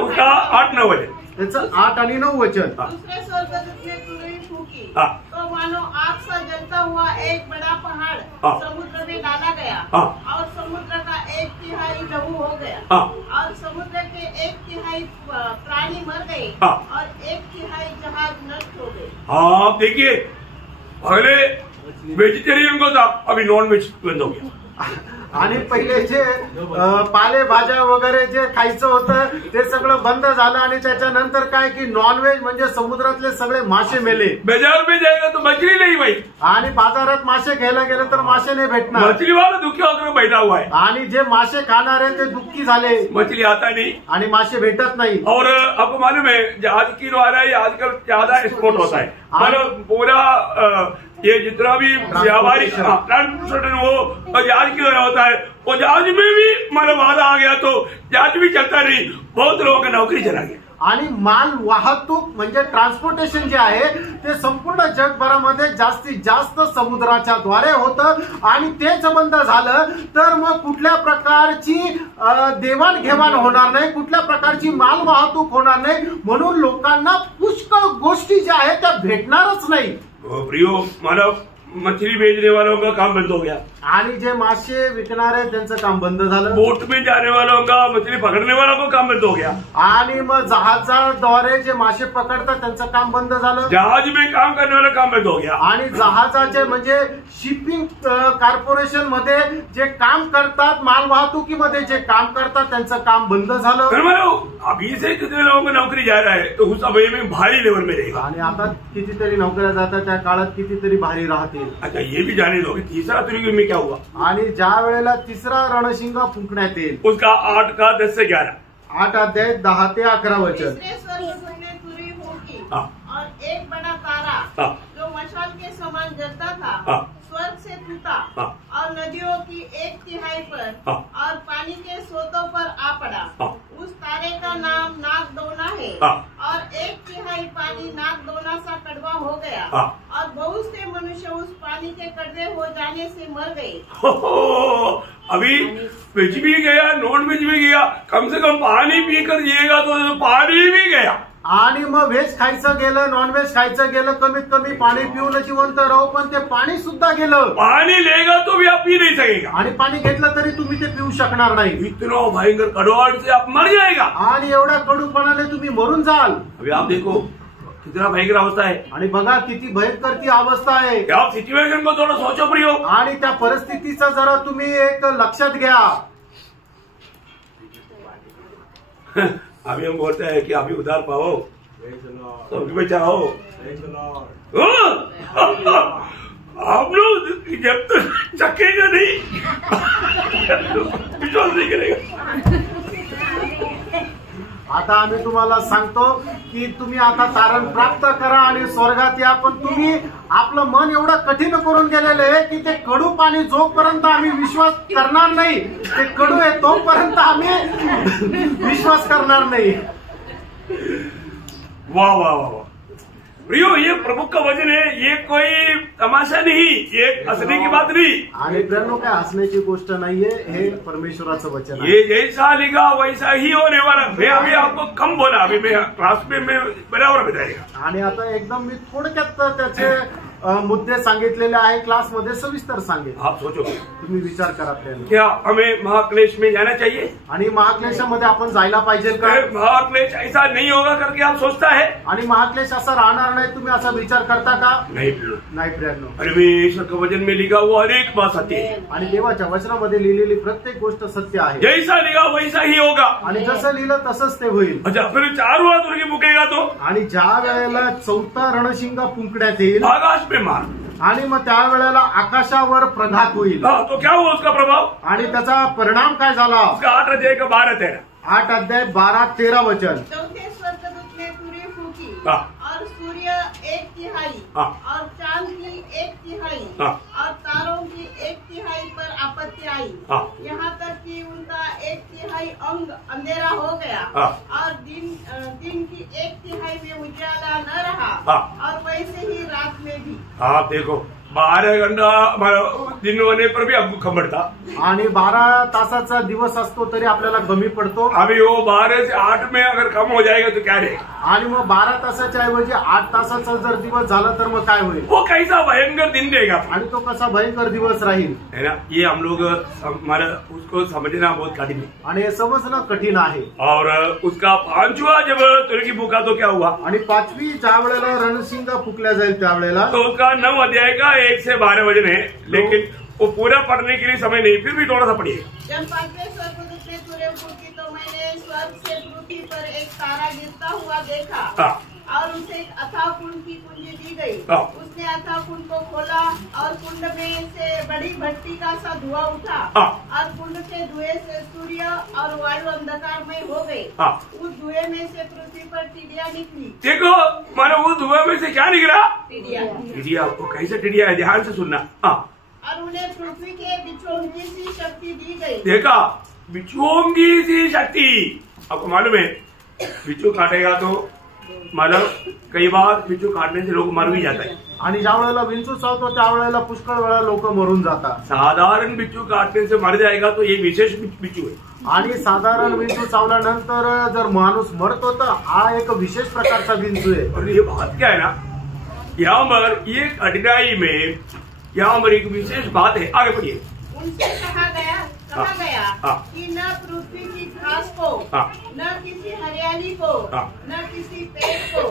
उसका 8-9 वचन, त्याचं 8 आणि 9 वचन। दूसरे स्वर्गदूत ने तुरही फूंकी हाँ। तो मानो आग सा जलता हुआ एक बड़ा पहाड़ हाँ। समुद्र में डाला गया हाँ। और समुद्र का 1/3 लहू हो गया हाँ। और समुद्र के 1/3 प्राणी मर गए हाँ। और 1/3 जहाज नष्ट हो गए। हाँ देखिए, पहले वेजिटेरियन को था, अभी नॉन वेज बंद हो गया। आणि पहिले जे पालेभाज्या वगैरे जे खायचं होतं ते सगळं बंद झालं, आणि त्याच्यानंतर काय की नॉनव्हेज म्हणजे समुद्रातले सगळे मासे मेले। बाजार में जाएगा तो मछली नहीं भाई, आणि बाजारात मासे घ्यायला गेलं तर मासे नाही भेटणार, मछली वाला दुखी होकर बैठा हुआ है, आणि जे मासे खाणार आहे ते दुःखी झाले, मछली आता नहीं। आणि मासे भेटत नाही। और आपको मालूम है जहाज की जो आ रहा है आजकल ज्यादा एक्सपोर्ट होता है, मतलब पूरा ये जितना भी व्यापारी ट्रांसपोर्टेशन वो जहाज की वजह होता है, वो जहाज में भी मतलब वादा आ गया तो जहाज भी चलता नहीं, बहुत लोगों की नौकरी चला गया। आणि माल वाहतूक म्हणजे ट्रान्सपोर्टेशन जे आहे ते संपूर्ण जगभरामध्ये जास्तीत जास्त समुद्राच्या द्वारे होतं, आणि तेच बंद झालं तर मग कुठल्या प्रकारची देवाणघेवाण होणार नाही, कुठल्या प्रकारची माल वाहतूक होणार नाही, म्हणून लोकांना पुष्कळ गोष्टी ज्या आहेत त्या भेटणारच नाही। प्रियो मानव, मछली बेचने वालों का काम बंद हो गया, आणि जे मासे विकणारे त्यांचं काम बंद झालं, बोट में जाने वालों का, मछली पकड़ने वालों का काम बंद हो गया, आणि मग जहाजाद्वारे जे मासे पकडतात त्यांचं काम बंद झालं, जहाज में काम करने वाला काम बंद हो गया, आणि जहाजाचे म्हणजे शिपिंग कॉर्पोरेशन मध्ये जे काम करतात, माल वाहतुकीमध्ये जे काम करतात त्यांचं काम बंद झालं। अभी से कितने लोगों को नौकरी जा रहा है तो उस समय में भारी लेवल में रहेगा। आणि आता कितीतरी नोकऱ्या जातात, त्या काळात कितीतरी भारी राहतील। अच्छा ये भी जाने दो तीसरा तुर्की में क्या हुआ? आणि ज्या वेळेला तिसरा रणशिंगा फुंकण्यात येईल, उसका 8 का 10 से 11, 8 अध्याय 10 ते 11 वचन। तीसरे स्वर्गदूत ने तुरही फूंकी हाँ। और एक बड़ा तारा हाँ। जो मशाल के समान जलता था हाँ। स्वर्ग से टूटा हाँ। और नदियों की 1/3 पर हाँ। और पानी के स्रोतों पर आ पड़ा। हाँ। उस तारे का नाम नागदोना है हाँ। और 1/3 पानी नागदोना सा कड़वा हो गया हाँ। और बहुत से मनुष्य उस पानी के कड़वे हो जाने से मर गए। अभी वेज भी गया, नॉन वेज भी गया, कम से कम पानी पीकर जिएगा तो पानी भी गया। आणि मग व्हेज खायचं गेलं, नॉनव्हेज खायचं गेलं, कमीत कमी पाणी पिऊन जिवंत राहू, पण ते पाणी सुद्धा गेलं. पानी लेगा तो भी आप पी नहीं सकेगा. आणि पाणी घेतलं तरी तुम्ही ते पिऊ शकणार नाही. इतना भयंकर कड़वाहट से आप मर जाएगा. आणि एवढ्या कडूपणाने तुम्ही मरून जाल. अभी आप देखो कितना भयंकर अवस्था है. आणि बघा किती भयंकर ती अवस्था आहे. आप सिचुएशन को थोड़ा सोचो प्रियो. आणि त्या परिस्थितीचा जरा तुम्ही एक लक्षात घ्या. अभी हम बोलते हैं कि अभी उधार पाओ, सबकी बचाओ. आप लोग जब तक चकेगा नहीं विश्वास नहीं करेगा. आता आम्ही तुम्हाला सांगतो की तुम्ही आता तारण प्राप्त करा आणि स्वर्गात या. पण तुम्ही आपलं मन एवढं कठीण करून गेलेलं आहे की ते कडू पाणी जोपर्यंत आम्ही विश्वास करणार नाही, ते कडू आहे तोपर्यंत आम्ही विश्वास करणार नाही. वाह वाह वाह वाह प्रियो, ये प्रभु का वचन है, ये कोई तमाशा नहीं, ये हंसने की बात नहीं. आणि प्रियांनो, काय हसण्याची गोष्ट नाहीये, हे परमेश्वराचं वचन आहे. ये जैसा लिखा वैसा ही होने वाला. मैं अभी आपको कम बोला, अभी मैं क्लास में मैं बराबर बताएगा. आणि आता एकदम मी थोडक्यात त्याचे मुद्दे सांगितलेले आहे, क्लासमध्ये सविस्तर सांगेल. आप सोचो, तुम्ही विचार करा प्रियांनो, क्या हमें महाक्लेश में जाना चाहिए? आणि महाक्लेशामध्ये आपण जायला पाहिजे का? महाक्लेश ऐसा नहीं होगा करके आप सोचता है? आणि महाक्लेश असा राहणार नाही, तुम्ही असा विचार करता का? नहीं प्रियांनो. परमेश्वर के वचन में लिखा हुआ हर एक बात सत्य है. आणि देवाच्या वचनामध्ये लिहिलेली प्रत्येक गोष्ट सत्य आहे. जैसा लिखा वैसा ही होगा. आणि जसं लिहिलं तसंच ते होईल. अच्छा, फिर 4 हुआ तुर्की फुकेगा तो? आणि ज्या वेळेला 4था रणशिंगा फुंकण्यात येईल आकाश में मार. आणि मग त्यावेळेला आकाशावर प्रघात होईल. तो क्या हुआ उसका प्रभाव? आणि त्याचा परिणाम काय झाला? उसका 8 अध्याय का 12-13. 8 अध्याय 12-13 वचन. चौथे स्वर्गदूत ने तुरी फूकी हाँ. और सूर्य 1/3 हाँ. और चांद की 1/3 हाँ. और तारों की 1/3 पर आपत्ति आई. हाँ. यहाँ तक कि उनका 1/3 अंग अंधेरा हो गया. हाँ. और दिन की 1/3 में उजाला न रहा. हाँ. और वैसे ही रात में भी. आप देखो 12 घंटा दिन होने पर भी हमको खबर था. आणि 12 तासाचा दिवस असतो तरी आपल्याला कमी पडतो. अभी वो 12 से 8 में अगर कम हो जाएगा तो क्या रहेगा? आणि मग 12 तासाच्या ऐवजी 8 तासाचा जर दिवस झाला तर मग काय होईल? वो कैसा भयंकर दिन देगा. आणि तो कसा भयंकर दिवस राहील, है ना. ये हम लोग हमारा उसको समझना बहुत कठिन है. आणि हे समजणं कठीण आहे. और उसका 5वां जब तुर्की फूका तो क्या हुआ? आणि 5वी ज्या वेळेला रणशिंगा फुकल्या जाईल त्यावेळेला तो उसका 9 अध्याय का 1 से 12 वचन है, लेकिन वो पूरा पढ़ने के लिए समय नहीं, फिर भी थोड़ा सा पढ़िए. जब 5वें स्वर्गदूत ने तुरही फूकी तो मैंने स्वर्ग से पृथ्वी पर एक तारा गिरता हुआ देखा. हाँ. और उसे एक अथाह कुंड की कुंजी दी गई. हाँ. उसने अथाह कुंड को खोला और कुंड में से बड़ी भट्टी का सा धुआं उठा. हाँ. और कुंड के धुएं से सूर्य और वायु अंधकारमय हो गए. हाँ. उस धुएं में से पृथ्वी पर टिड्डियां निकली. देखो मानो वो धुआं में से क्या निकला? टिड्डियां. टिड्डिया. वो कैसे टिड्डिया है, ध्यान से सुनना. हाँ. और उन्हें पृथ्वी के बिछोंगी सी शक्ति दी गई. देखा, बिच्छूंगी सी शक्ति. आपको मालूम है बिच्छू काटेगा तो मतलब कई बार बिच्छू काटने से लोग मर भी जाते हैं. आणि ज्या वेळेला विंचू चावतो त्यावेळेला पुष्कळ वेळा लोक मरून जातात. साधारण बिच्छू काटने से मर जाएगा तो ये विशेष बिच्छू है. आणि साधारण विंचू चावल्यानंतर जर माणूस मरतो तर हा एक विशेष प्रकारचा विंचू आहे. और ये बात क्या है ना, यहाँ पर ये कठिनाई में यहाँ पर एक विशेष बात है. आगे पढ़िए. उनसे कहा गया कि न पृथ्वी की घास को, न किसी हरियाली को, न किसी पेड़ को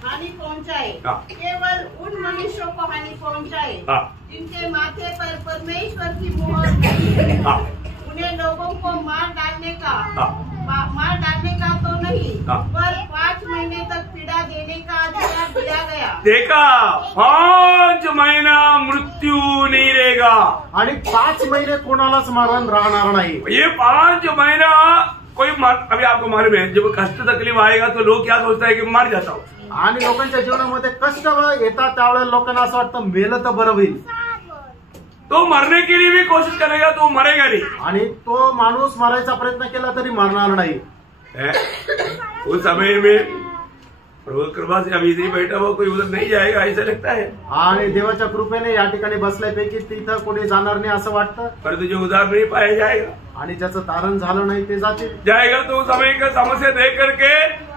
हानि पहुंचाए. केवल उन मनुष्यों को हानि पहुंचाए जिनके माथे पर परमेश्वर की मुहर नहीं है. उन्हें लोगों को मार डालने का तो नहीं, पर 5 महीने तक पीड़ा देने का अधिकार दिया गया. देखा, 5 महीना मृत्यू नहीं रहेगा. आणि 5 महिने कोणालाच मरण राहणार नाही. ये 5 महीना कोई अभी आपको मालूम है जब कष्ट तकलीफ आएगा तो लोग क्या सोचता है कि मर जाता हूँ. आणि लोकांच्या जीवनामध्ये कष्ट येतात त्यावेळेला लोकांना असं वाटतं मेलं तर बरं होईल. तो मरने के लिए भी कोशिश करेगा तो मरेगा नहीं. आणि तो माणूस मरायचा प्रयत्न केला तरी मरणार नाही. उस समय में प्रभु कृपा से अभी इधर बैठा हुआ कोई उधर नहीं जाएगा ऐसा लगता है. आणि देवाच्या कृपेने या ठिकाणी बसल्यापैकी तिथं कोणी जाणार नाही असं वाटतं. परंतु जो उधार नहीं पाया जाएगा आणि ज्याचं तारण झालं नाही ते जाएगा तो समय का समस्या देख करके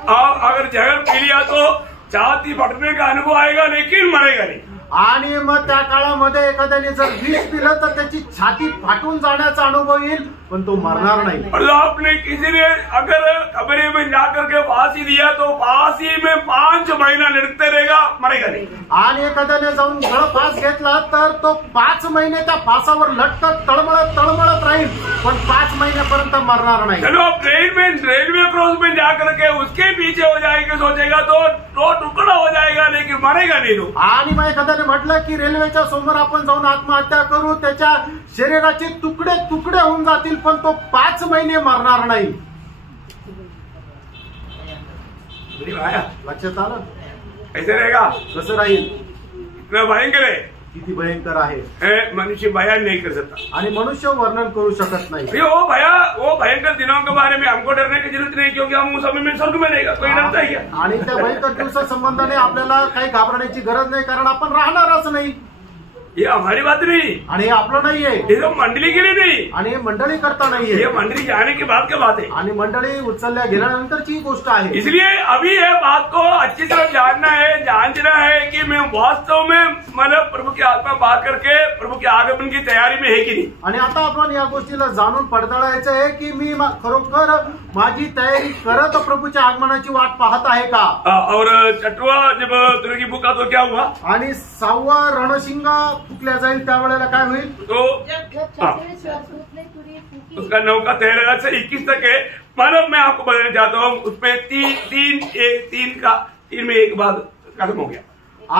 अगर जहर पी लिया तो छाती फटने का अनुभव आएगा लेकिन मरेगा नहीं। आणि मग त्या काळामध्ये एखाद्याने जर विष पिलं तर त्याची छाती फाटून जाण्याचा अनुभव येईल पण तो मरणार नाही। और आपने किसी ने अगर कमरे में जाकर के फांसी दिया तो फांसी में 5 महीना लटकते रहेगा, मरेगा नहीं। आणि एखाद्याने जाऊन गळफास घेतला तर तो 5 महिने त्या फासावर लटकत तळमळत राहील पण 5 महिन्यापर्यंत मरणार नाही। चलो आप ट्रेन में रेलवे क्रॉस में जाकर के उसके पीछे हो जाएगा, सोचेगा तो टुकड़ा हो जाएगा लेकिन मरेगा नहीं तो। आणि मग एखाद्याने म्हटलं की रेल्वेच्या समोर आपण जाऊन आत्महत्या करू, त्याच्या शरीराचे तुकडे तुकडे होऊन जातील पण तो 5 महिने मरणार नाही। लक्षात आलं? ऐसे रहेगा, कसं राहील? इतना भयंकर है, किती भयंकर आहे मनुष्य बयान नहीं कर सकता आणि मनुष्य वर्णन करू शकत नाही। वो भयंकर दिनों के बारे में हमको डरने की जरूरत नहीं क्योंकि हम उस समय में स्वर्ग में रहेगा, कोई डरता ही है। आणि त्या भयंकर दिवसा संबंधाने आपल्याला काही घाबरण्याची गरज नाही कारण आपण राहणारच नाही। ये हमारी बात नहीं, आणि हे आपलं नाहीये, ये तो मंडली के लिए नहीं, आणि हे मंडळी करता नाहीये, ये मंडली जाने के बाद की बात है आणि मंडळी उचलल्या गेल्यानंतरची गोष्ट आहे। इसलिए अभी ये बात को अच्छी तरह जानना है, जानना है कि मैं वास्तव में मतलब प्रभु की आत्मा पा करके प्रभु के आगमन की तैयारी में है कि नहीं। आणि आता आपण या गोष्टीला जाणून पडताळायचं आहे की मी खरोखर माझी तयारी करत प्रभूच्या आगमनाची वाट पाहत आहे का। और छठवा जब तुर्की फूका तो क्या हुआ, आणि 6वा रणशिंग फुकल्या जाईल त्यावेळेला काय होईल? तो उसका 9 का 13 से 21 तक है। मानव मैं आपको बताना चाहता हूँ उसमें तीन में एक बात खत्म हो गया।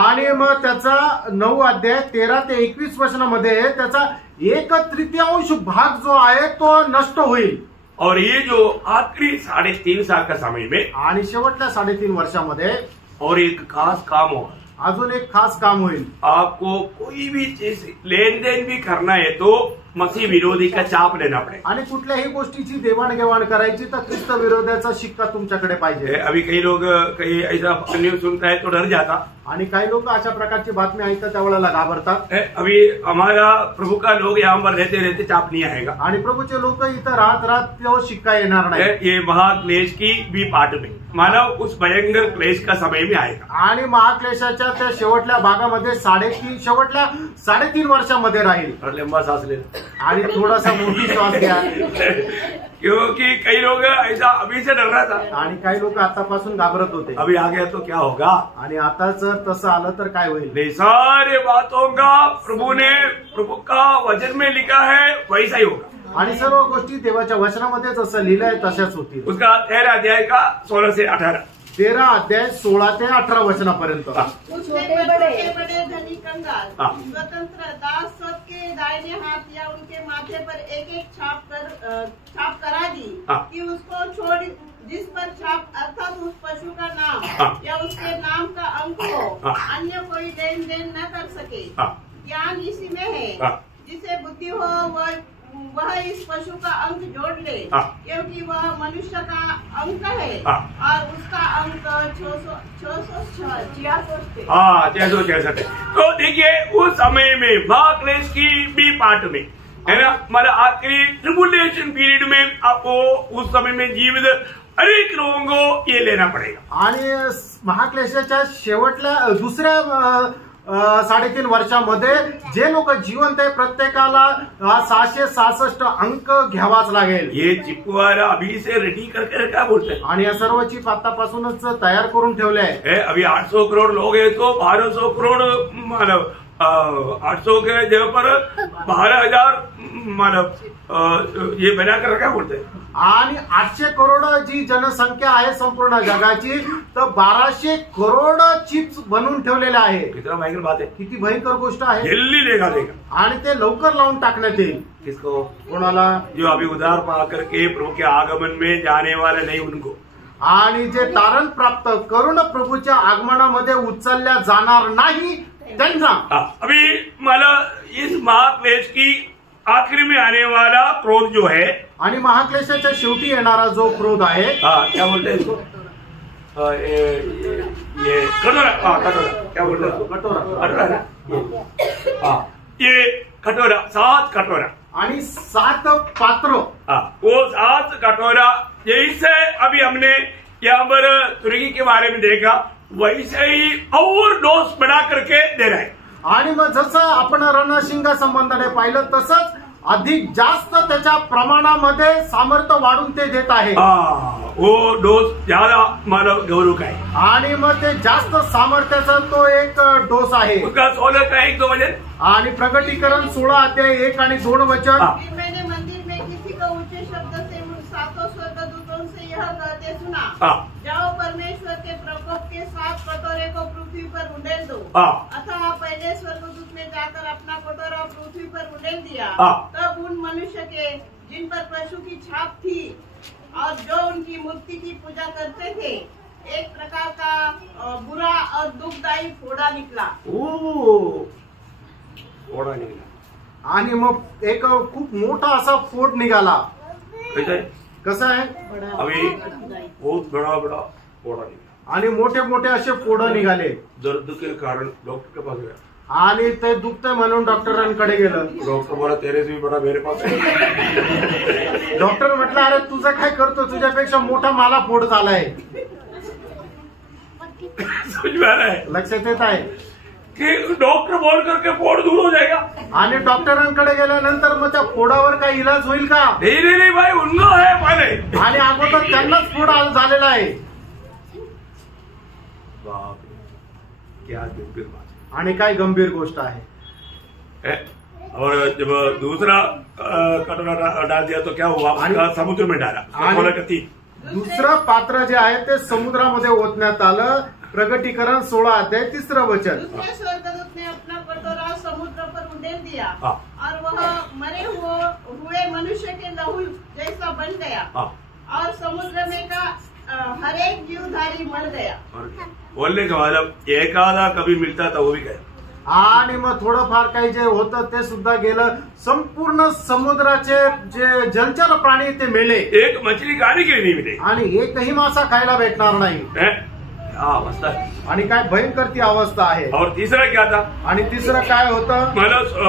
आणि मग त्याचा 9 अध्याय 13 ते 21 वचनामध्ये त्याचा 1/3 भाग जो आहे तो नष्ट होईल। और ये जो आखिरी 3.5 साल का समय में आणि शेवटच्या 3.5 वर्षामध्ये और एक खास काम होगा, अजून एक खास काम होईल। आपको कोई भी चीज लेन देन भी करना है तो मसीह विरोधी का चाप लेना पड़ेगा। आणि कुठल्याही गोष्टीची देवाणघेवाण करायची तर ख्रिस्त विरोधाचा शिक्का तुमच्याकडे पाहिजे। अभी कई लोग कहीं ऐसा न्यूज सुनता है तो डर जाता, आणि काही लोक अशा प्रकारची बातमी ऐकतात त्यावेळेला घाबरतात। अभी हमारा प्रभु का लोग यहाँ पर रहते रहते चाप नहीं आएगा, आणि प्रभूचे लोक इथं राहत तो शिक्का येणार नाही। ये महाक्लेश की भी पार्ट में मानव उस भयंकर क्लेश का समय में आएगा। आणि महाक्लेशाच्या त्या शेवटल्या भागामध्ये 3.5 वर्षामध्ये राहील। और लंबा सांस लेना आणि थोडासा मोठी श्वास घ्या क्योंकि कई लोग ऐसा अभी से डर रहा था, आणि काही लोक आतापासून घाबरत होते अभी आ गया तो क्या होगा। आणि आता जर तसं आलं तर काय होईल? सारे बातों का प्रभु का वचन में लिखा है वैसा ही होगा। आणि सर्व गोष्टी देवाच्या वचनामध्ये जसं लिहिलंय तशाच होतील। उसका 13 अध्याय का 16 से 18 13 अध्याय 16 ते 18 वचनापर्यंत। छोटे बड़े धनी कंगाल स्वतंत्र दास सबके दाहिने हाथ या उनके माथे पर एक छाप करा दी कि उसको छोड़ जिस पर छाप अर्थात उस पशु का नाम या उसके नाम का अंक हो, अन्य कोई लेन देन न कर सके। ज्ञान इसी में है, जिसे बुद्धि हो वह इस पशु का अंक जोड़ ले, क्योंकि वह मनुष्य का अंक है और उसका अंक 666। तो देखिए उस समय में महाक्लेश की भी पार्ट में है ना, मतलब आखिरी ट्रिबुलेशन पीरियड में आपको उस समय में जीवित अनेक लोगों को ये लेना पड़ेगा। आणि महाक्लेशाच्या शेवटल्या दुसऱ्या 3.5 वर्षामध्ये जे लोक जिवंत आहे प्रत्येकाला 666 अंक घ्यावाच लागेल। ये चिपवार अभी से रेडी करके क्या बोलते हैं, आणि या सर्व चिप आतापासूनच तयार करून ठेवले आहे। अभी 800 करोड़ लोग हैं तो 1200 करोड़ मतलब 800 के जगह पर 12,000 मतलब ये बना कर क्या बोलते हैं। आणि 800 करोड जी जनसंख्या आहे संपूर्ण जगाची तर 1200 करोड चिप्स बनवून ठेवलेल्या आहे। कितना भयंकर बात है, किती भयंकर गोष्ट आहे। जल्दी देगा आणि ते लवकर लावून टाकण्यात येईल। किसको? कोणाला? जो अभी उधार पा करके प्रभु के आगमन में जाने वाले नहीं उनको। आणि जे तारण प्राप्त करून प्रभूच्या आगमनामध्ये उचलल्या जाणार नाही त्यांना। अभी मतलब इस महाक्लेश की आखिरी में आने वाला क्रोध जो है, आणि महाक्लेशाच्या शेवटी येणारा जो क्रोध आहे, क्या बोलते हैं इसको, ये कटोरा, क्या बोलते हैं, कटोरा, ये कटोरा, 7 कटोरा आणि 7 पात्र। वो 7 कटोरा जैसे अभी हमने यहाँ पर तुर्की के बारे में देखा, वैसे ही और डोस बढ़ा करके दे रहा है. आणि मग जसं आपण रणशिंगा संबंधाने पाहिलं तसंच अधिक जास्त त्याच्या प्रमाणामध्ये सामर्थ्य वाढून ते देत आहे. वो डोस ज्यादा मानव गौरव का है आणि मग ते जास्त सामर्थ्याचा तो एक डोस आहे. उसका 16 का 1-2 वचन आणि प्रगटीकरण 16 अध्याय 1 आणि 2 वचन. फिर मैंने मंदिर में किसी को ऊंचे शब्द से उन 7 स्वर्गदूतों से यह कहते सुना, जाओ परमेश्वर के प्रकोप के 7 कटोरे को पृथ्वी पर उंडेल दो. अतः पहले स्वर्गदूत ने जाकर अपना कटोरा पृथ्वी पर उंडेल दिया. तब उन मनुष्य के जिन पर पशु की छाप थी और जो उनकी मूर्ति की पूजा करते थे, एक प्रकार का बुरा और दुखदायी फोड़ा निकला. फोड़ा निकला. आणि मग एक खूप मोठा असा फोड निघाला. कसं आहे, अभी बहुत बड़ा बड़ा फोड़ा निकला आणि मोठे मोठे असे फोड निघाले. दर्द के कारण डॉक्टर के पास गया. आणि ते दुखतंय म्हणून डॉक्टरांकडे गेलं. डॉक्टर बोला तेरे से भी बड़ा मेरे पास है. डॉक्टर म्हटलं, अरे तुझं काय करतो, तुझ्यापेक्षा मोठा मला फोड झालाय. समझ में आ रहा है, लक्षात येत आहे कि डॉक्टर बोल करके फोड़ दूर हो जाएगा. आणि डॉक्टरांकडे गेल्यानंतर मग त्या फोडावर काय इलाज होईल का? नहीं भाई, उनको है पहले. आणि अगोदर त्यांनाच फोड झालेला आहे. बाप रे, क्या गंभीर बात. आणि काय गंभीर गोष्ट आहे. और जब दूसरा कटोरा डाल दिया तो क्या हुआ, उसका समुद्र में डाला. दुसरं पात्र जे आहे ते समुद्रामध्ये ओतण्यात आलं. प्रगटीकरण 16 अध्याय 3 वचन. दूसरे स्वर्गदूत ने अपना कटोरा समुद्र पर उंडेल दिया और वह मरे हुए मनुष्य के लहू जैसा बन गया और समुद्र में का हर एक जीवधारी मर गया. बोलने का मतलब एखादा कभी मिलता था वो भी गया. आणि मग थोडंफार काही जे होतं ते सुद्धा गेलं. संपूर्ण समुद्राचे जे जलचर प्राणी ते मेले. एक मछली खाने के लिए नहीं मिले आणि एकही मासा खायला भेटणार नाही. अवस्था है. आणि काय भयंकर ती अवस्था आहे. और तीसरा क्या था, आणि तिसरं काय होतं,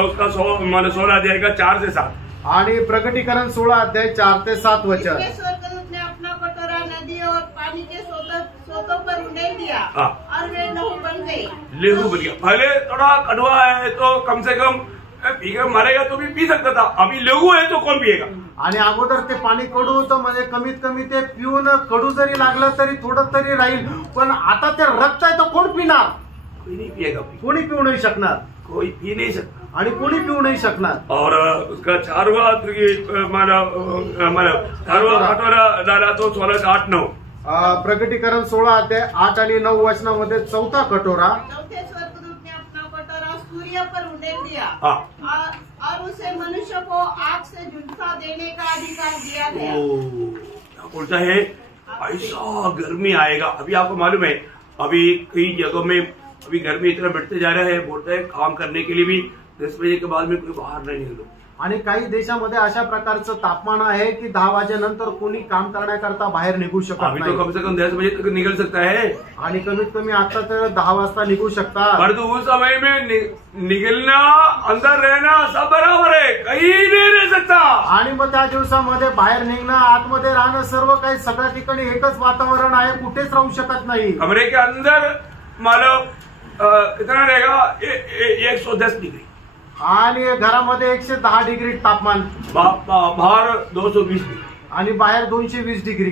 उसका 16 अध्याय का 4 से 7. आणि प्रगटीकरण 16 अध्याय 4 ते 7 वचन. स्वर्गदूत ने अपना कटोरा नदी और पानी के सोतों पर उंडेल दिया और वे लहू बन गए. लहू बन गया. पहले थोड़ा कड़वा है तो कम से कम पीकर मरेगा तो भी पी सकता था. अभी लहू है तो कौन पिएगा. आणि अगोदर ते पाणी कडू होतं, म्हणजे कमीत कमी ते पिऊन कडू जरी लागलं तरी थोडं तरी राहील. पण आता ते रक्त आहे तर कोण पिणार. कोई नहीं पिएगा. कोणी पिऊ नाही शकणार. कोई पी नहीं सकता आणि कोणी पिऊ नाही शकणार. और उसका 4वां कटोरा डाला तो 16 से 8-9. प्रगटीकरण 16 अध्याय 8 आणि 9 वचनामध्ये 4था कटोरा. चौथे स्वर्गदूत ने अपना कटोरा सूर्य पर उंडेल दिया और उसे मनुष्य को आग से झुलसा देने का अधिकार दिया गया. बोलता है ऐसा गर्मी आएगा. अभी आपको मालूम है, अभी कई जगहों में अभी गर्मी इतना बढ़ते जा रहा है. बोलता है काम करने के लिए भी 10 बजे के बाद में कोई बाहर नहीं निकलो. आणि काही देशामध्ये अशा प्रकारचं तापमान आहे की 10 वाजेनंतर कोणी काम करण्याकरता बाहेर निघू शकत अभी तो कम से कम 10 बजे तक निकल सकता है. आणि कमीत कमी आता तर 10 वाजता निघू शकता. परंतु उस समय में निकलना, अंदर रहना सब बराबर है, कहीं नहीं रह सकता. आणि मग त्या दिवसामध्ये बाहेर निघणं, आतमध्ये राहणं, सर्व काही सगळ्या ठिकाणी एकच वातावरण आहे. कुठेच राहू शकत नाही. कमरे के अंदर मतलब कितना रहेगा, 110 डिग्री. आणि घरामध्ये 110 डिग्री तापमान. बाहर 220 डिग्री आणि बाहेर 220 डिग्री.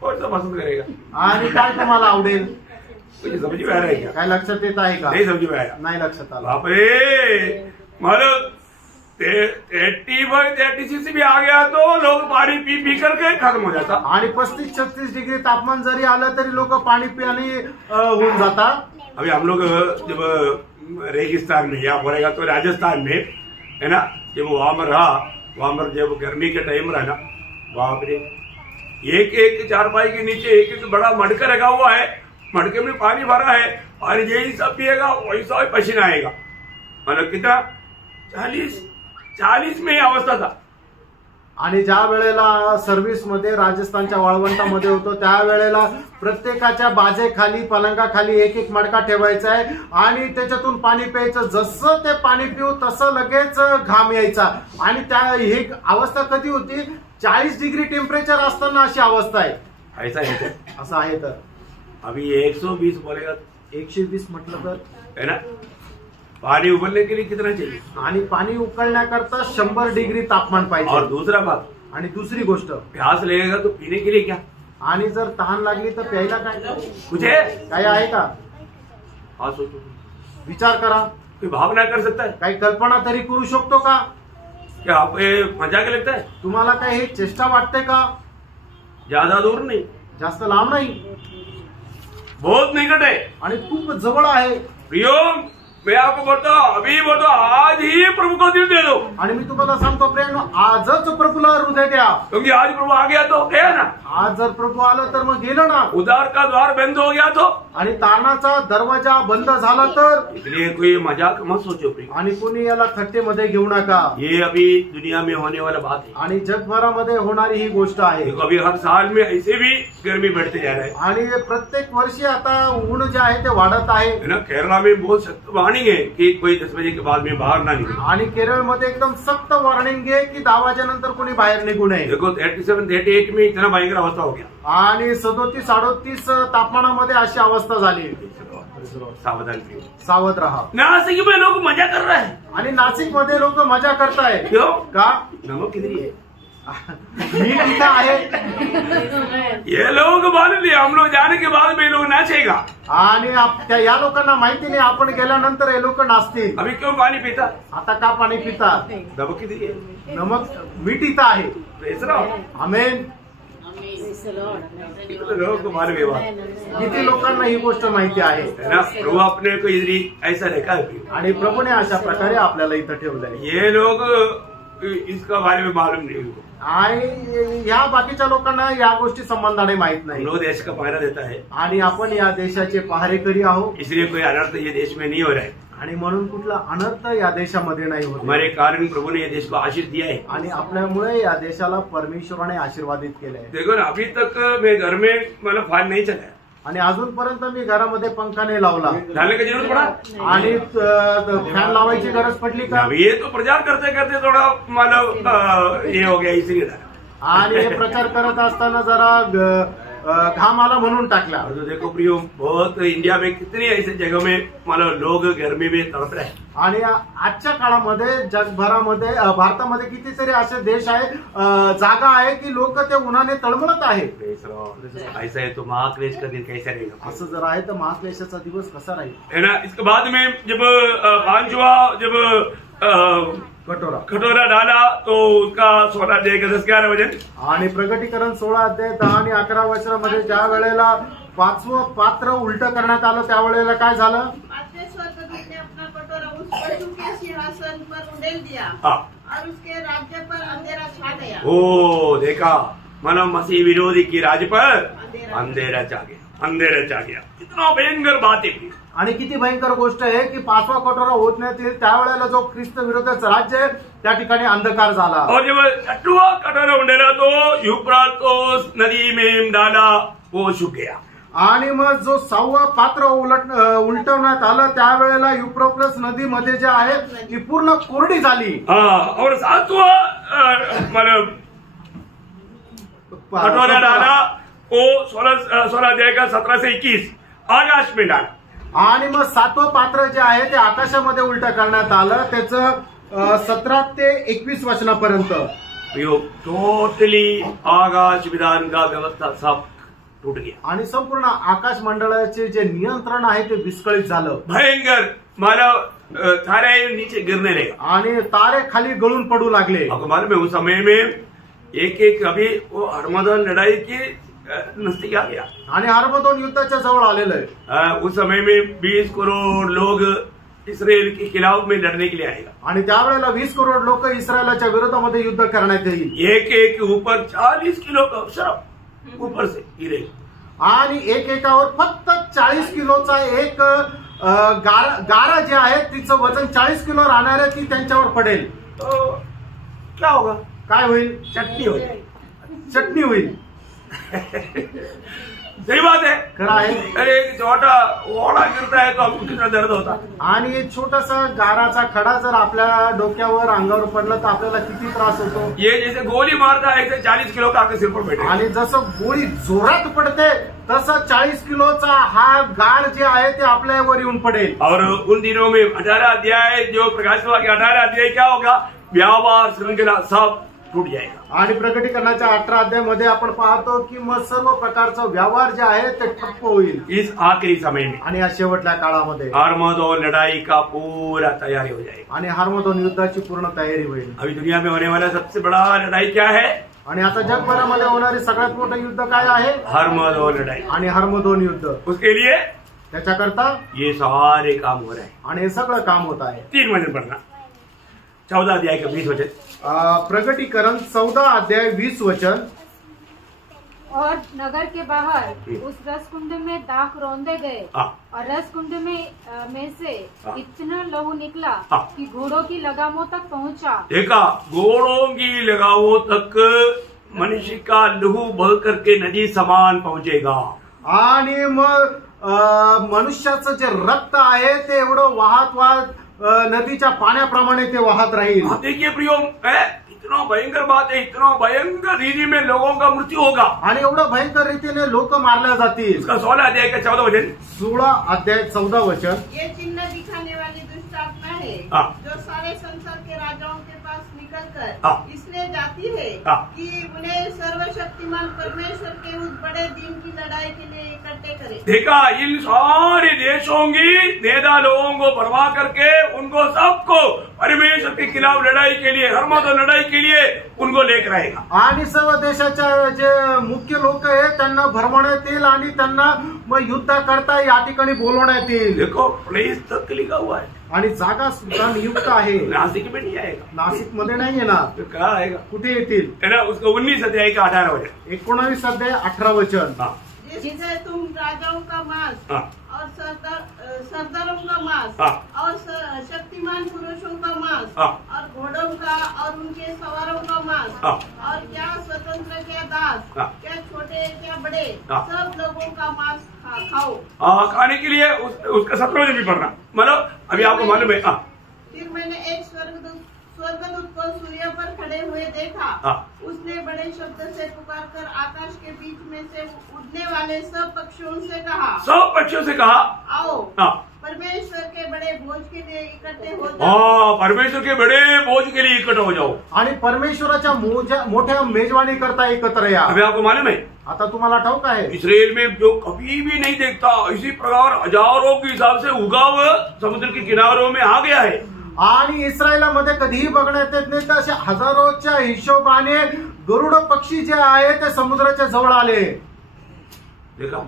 कौन सा पसंद करेगा. आणि काय तुम्हाला आवडेल. समझ में आ रहा है क्या. काय लक्षात येत आहे का. नहीं समझ में आया. नाही लक्षात आलं. बापरे, मतलब 35-36 भी आ गया तो लोग पानी पी करके खत्म हो जाता. आणि 35-36 डिग्री तापमान जरी आलं तरी लोक पाणी पियाने होऊन जातात. अभी हम लोग जब रेगिस्तान में या बोलेगा तो राजस्थान में है ना, जब वहां पर रहा, वहां पर जब गर्मी के टाइम रहा ना, वहां पर एक चारपाई के नीचे एक बड़ा मटका रखा हुआ है. मटके में पानी भरा है. पानी जैसे सब पिएगा वैसा ही पसीना आएगा. मतलब कितना 40 में अवस्था था. आणि ज्या वेळेला सर्व्हिसमध्ये राजस्थानच्या वाळवंटामध्ये होतो त्यावेळेला प्रत्येकाच्या बाजेखाली, पलंगाखाली एक मडका ठेवायचा आहे आणि त्याच्यातून पाणी प्यायचं. जसं ते पाणी पिऊ तसं लगेच घाम यायचा. आणि त्या ही अवस्था कधी होती, 40 डिग्री टेम्परेचर असताना अशी अवस्था आहे. ऐसा है असं आहे तर अभी 120 बोलेगा 120 म्हटलं तर है ना। पानी उबलने के लिए कितना चाहिए? आणि पाणी उकळण्याकरता 100 डिग्री तापमान और पाहिजे। दूसरा बात, आणि दुसरी गोष्ट, प्यास लगेगा तो पीने के लिए क्या आणि जर तहान लागली तर प्यायला काय कुछ है? काय आहे का? हाँ सोचो, विचार करा, कोई भावना कर सकता है काही कल्पना तरी करू शकतो का? क्या आपको ये मजाक लगता है? तुम्हाला काय हे चेष्टा वाटते का? ज्यादा दूर नहीं, जास्त लांब नाही बहुत निकट है। आणि खूप जवळ आहे। प्रियो, मैं आपको बोलता हूँ, अभी बोलता हूँ, आज ही प्रभु को दिल दे दो, आणि मी तुम्हाला सांगतो प्रेम, आजच प्रभूला हृदय द्या। क्योंकि आज प्रभु आ गया तो गया ना, आज जर प्रभू आलं तर मग गेलं ना, उधार का द्वार बंद हो गया तो, आणि तारणाचा दरवाजा बंद झाला तर, इसलिए कोई मजाक मत सोचो प्रियो, आणि कोणी याला थट्टेमध्ये घेऊ नका। ये अभी दुनिया में होने वाला बात है। आणि जगभरामध्ये होणारी ही गोष्ट आहे। देखो अभी हर साल में ऐसे भी गर्मी बढ़ते जा रहा है आणि प्रत्येक वर्षी आता ऊन जे आहे ते वाढत आहे। है ना। केरला में बहुत सख्त वार्निंग है कि कोई 10 बजे के बाद में बाहर ना निकले। आणि केरळमध्ये एकदम सक्त वॉर्निंग आहे की 10 वाजेनंतर कोणी बाहेर निघू नये। देखो 37, 38 में इतना भयंकर अवस्था हो गया। आणि 37, 38 तापमानामध्ये अशी अवस्था झाली। सावधान प्रियो, सावध राहा। नासिक में लोग मजा कर रहे हैं। आणि नाशिक मध्ये लोक मजा करताय क्यों? का? नमक किधर है? मी तिथं आहे। ये लोग मान लिया, हम लोग जाने के बाद में ये लोग नाचेगा। आणि या लोकांना माहिती नाही, आपण गेल्यानंतर हे लोक नाचतील। अभी क्यों पानी पीता? आता का पाणी पिता? नमक किधर है? नमक मीठ इथं आहे। प्रेस रहो। आमेन। लोगों को मालूम है बात, किती लोकांना ही गोष्ट माहिती आहे है ना। प्रभु अपने को इधर ऐसा रखा है प्रियो। आणि प्रभूने अशा प्रकारे आपल्याला इथं ठेवलंय। ये लोग इसका बारे में मालूम नहीं उनको। आणि ह्या बाकीच्या लोकांना या गोष्टी संबंधाने माहित हम नाही। लोग देश का पहरा देता है, आणि आपण या देशाचे पहारेकरी आहोत, इसलिए कोई अनर्थ ये देश में नहीं हो रहा है। आणि म्हणून कुठला अनर्थ या देशामध्ये नाही होत। हमारे कारण प्रभु ने ये देश को आशीष दिया है। आणि आपल्यामुळे या देशाला परमेश्वराने आशीर्वादित केलंय। देखो ना, अभी तक मैं घर में मतलब फैन नहीं चलाया, आणि अजूनपर्यंत मी घरामध्ये पंखा नाही लावला। डालने की जरूरत पड़ा। आणि फॅन लावायची गरज पडली का? अब ये तो प्रचार करते करते थोड़ा मतलब ये हो गया, इसीलिए डाला। आणि हे प्रचार करत असताना जरा घाम आला म्हणून टाकला। और तो देखो प्रियो, बहुत इंडिया में कितनी ऐसे जगह में मतलब लोग गर्मी में तड़प रहे हैं। आणि आजच्या काळामध्ये जगभरामध्ये भारतामध्ये कितीतरी असे देश आहे, जागा आहे की लोक ते उन्हाने तळमळत आहे। ऐसा है तो महाक्लेश का दिन कैसा रहेगा? असं जर आहे तर महाक्लेशाचा दिवस कसा राहील? है ना। इसके बाद में जब पांचवा जब कटोरा डाला तो उसका 16 अध्याय का 10-11 वचन, आणि प्रगटीकरण 16 अध्याय 10 आणि 11 वचनामध्ये ज्या वेळेला 5वं पात्र उलट करण्यात आलं त्यावेळेला काय झालं? पांचवें स्वर्गदूत ने अपना कटोरा उस पशु के सिंहासन पर उंडेल दिया हाँ। और उसके राज्य पर अंधेरा छा गया। ओ देखा, मानव मसीह विरोधी की राज पर अंधेरा छा गया। कितना भयंकर बात है। आणि किती भयंकर गोष्ट आहे की 5वा कटोरा ओतण्यात येईल त्यावेळेला जो ख्रिस्त विरोधाचं राज्य आहे त्या ठिकाणी अंधकार झाला। और जब 6वां कटोरा उंडेला तो यूफ्राटस नदी में डाला, वो सूख गया। आणि मग जो 6वं पात्र उलटवण्यात आलं त्यावेळेला युफ्रेट्स नदीमध्ये जे आहे ती पूर्ण कोरडी झाली। हाँ, और 7वां मतलब कटोरा डाला, वो 16 अध्याय का 17 से 21 आकाश में डाला। आणि मग 7वं पात्र जे आहे ते आकाशामध्ये उलट करण्यात आलं, त्याचं 17 ते 21 वचनापर्यंत। टोटली आकाश विधान का व्यवस्था सब टूट गया। आणि संपूर्ण आकाश मंडळाचे जे नियंत्रण आहे ते विस्कळीत झालं। भयंकर मानव तारे नीचे गिरने लगे आणि तारे खाली गळून पडू लागले। आपको मालूम है उस समय में एक अभी वो हरमदन लड़ाई की नजदीक आ गया। आणि हरमदोन युद्धाच्या जवळ आलेलं आहे। उस समय में 20 करोड़ लोग इसराइल के खिलाफ में लड़ने के लिए आएगा। आणि त्यावेळेला 20 करोड लोक इस्रायलाच्या विरोधामध्ये युद्ध करण्यात येईल। एक ऊपर 40 किलो का अवसर ऊपर से गिरे। आणि एकावर फक्त 40 किलोचा एक गारा जे आहे तिचं वजन 40 किलो राहणार आहे ती त्यांच्यावर पडेल तो क्या होगा? काय होईल? चटणी हो जाएगी। चटणी होईल। सही बात है, खरं आहे. अरे एक छोटा ओला गिरता है तो हमको कितना दर्द होता. आणि एक छोटासा गाराचा खडा जर आपल्या डोक्यावर अंगावर पडला तर आपल्याला किती त्रास होतो. ये जैसे गोली मारता है ऐसे 40 किलो का आपके सिर पर बैठे. आणि जसं गोळी जोरात पडते तसं 40 किलोचा हा गाळ जे आहे ते आपल्यावर येऊन पडेल. और उन दिनों में 18 अध्याय जो प्रकाश के 18 अध्याय क्या होगा, व्यापार श्रृंखला सब टूट जाएगा. आणि प्रकटीकरणाच्या 18 अध्यायामध्ये आपण पाहतो की मग सर्व प्रकारचा व्यवहार जे आहे ते ठप्प होईल. इस आखिरी समय में आणि या शेवटल्या काळामध्ये आर्मगेदोन लड़ाई का पूरा तैयारी हो जाएगी. आणि हार्मोदोन युद्धाची पूर्ण तयारी होईल. अभी दुनिया में होने वाला सबसे बड़ा लड़ाई क्या है, आणि आता जगभरामध्ये होणारी सगळ्यात मोठं युद्ध काय आहे, हार्मगेदोन लड़ाई. आणि हार्मोदोन युद्ध. उसके लिए त्याच्याकरता ये सारे काम हो रहे हैं. आणि हे सगळं काम होत आहे. 3 वचन पढ़ना, 14 अध्याय का 20 वचन. प्रकटीकरण 14 अध्याय 20 वचन. और नगर के बाहर उस रसकुंड में दाख रौंदे गए और रसकुंड में से इतना लहू निकला कि घोड़ों की लगामों तक पहुंचा. देखा, घोड़ों की लगामों तक मनुष्य का लहू बह करके नदी समान पहुंचेगा. आणि मग मनुष्याचं जे रक्त आहे ते एवढं वाहत नदीच्या पाण्याप्रमाणे ते वाहत राहील. देखिए प्रियो, इतना भयंकर बात है, इतना भयंकर रीति में लोगों का मृत्यू होगा. आणि एवढं भयंकर रीतीने लोक मारल्या जातील. इसका 16 अध्याय का 14 वचन. 16 अध्याय 14 वचन. ये चिन्ह दिखाने वाली दुष्ट आत्मा है जो सारे संसार के राजाओं के पास निकलकर इसलिए जाती है कि उन्हें सर्वशक्तिमान परमेश्वर के उस बड़े दिन की लड़ाई के लिए इकट्ठे करे. देखा, इन सारे देशों की नेता लोगों को परवाह करके उनको सबको परमेश्वर के खिलाफ लड़ाई के लिए, हरमगेदोन लड़ाई के लिए उनको लेकर आएगा. आणि सर्व देशाच्या जे मुख्य लोक आहेत त्यांना भरवण्यात येईल आणि त्यांना मग युद्ध करता या ठिकाणी बोलवण्यात येईल. देखो, प्लेस तक लिखा हुआ है. आणि जागा सुद्धा नियुक्त आहे. नासिक में नहीं आएगा. नाशिक मध्ये नाहीये ना, तो कहाँ आएगा, कुठे येतील. है ना. उसका 19 अध्याय का 18 वचन. 19 अध्याय 18 वचन. जिससे तुम राजाओं का मांस और सरदारों का मांस और शक्तिमान पुरुषों का मांस और घोड़ों का और उनके सवारों का मांस और क्या स्वतंत्र क्या दास क्या छोटे क्या बड़े सब लोगों का मांस खाओ. खाने के लिए उसका 17 वचन भी पढ़ना. मतलब अभी आपको मालूम है. फिर मैंने एक स्वर्गदूत को सूर्य पर खड़े हुए देखा. उसने बड़े शब्द से पुकारकर आकाश के बीच में से उड़ने वाले सब पक्षियों से कहा, आओ परमेश्वर के बड़े भोज के लिए इकट्ठे हो जाओ. परमेश्वर के बड़े भोज के लिए इकट्ठे हो जाओ. आणि परमेश्वराच्या मोठ्या मेजवानी करता एकत्र या. अभी आपको मालूम है, आता तुम्हाला ठाऊक आहे, इस्राएल में जो कभी भी नहीं देखता इसी प्रकार हजारों के हिसाब से उगाव समुद्र के किनारों में आ गया है. आणि इस्रायलामध्ये कधीही बघण्यात येत नाही तर अशा हजारोच्या हिशोबाने गरुड पक्षी जे आहे ते समुद्राच्या जवळ आले. देखा,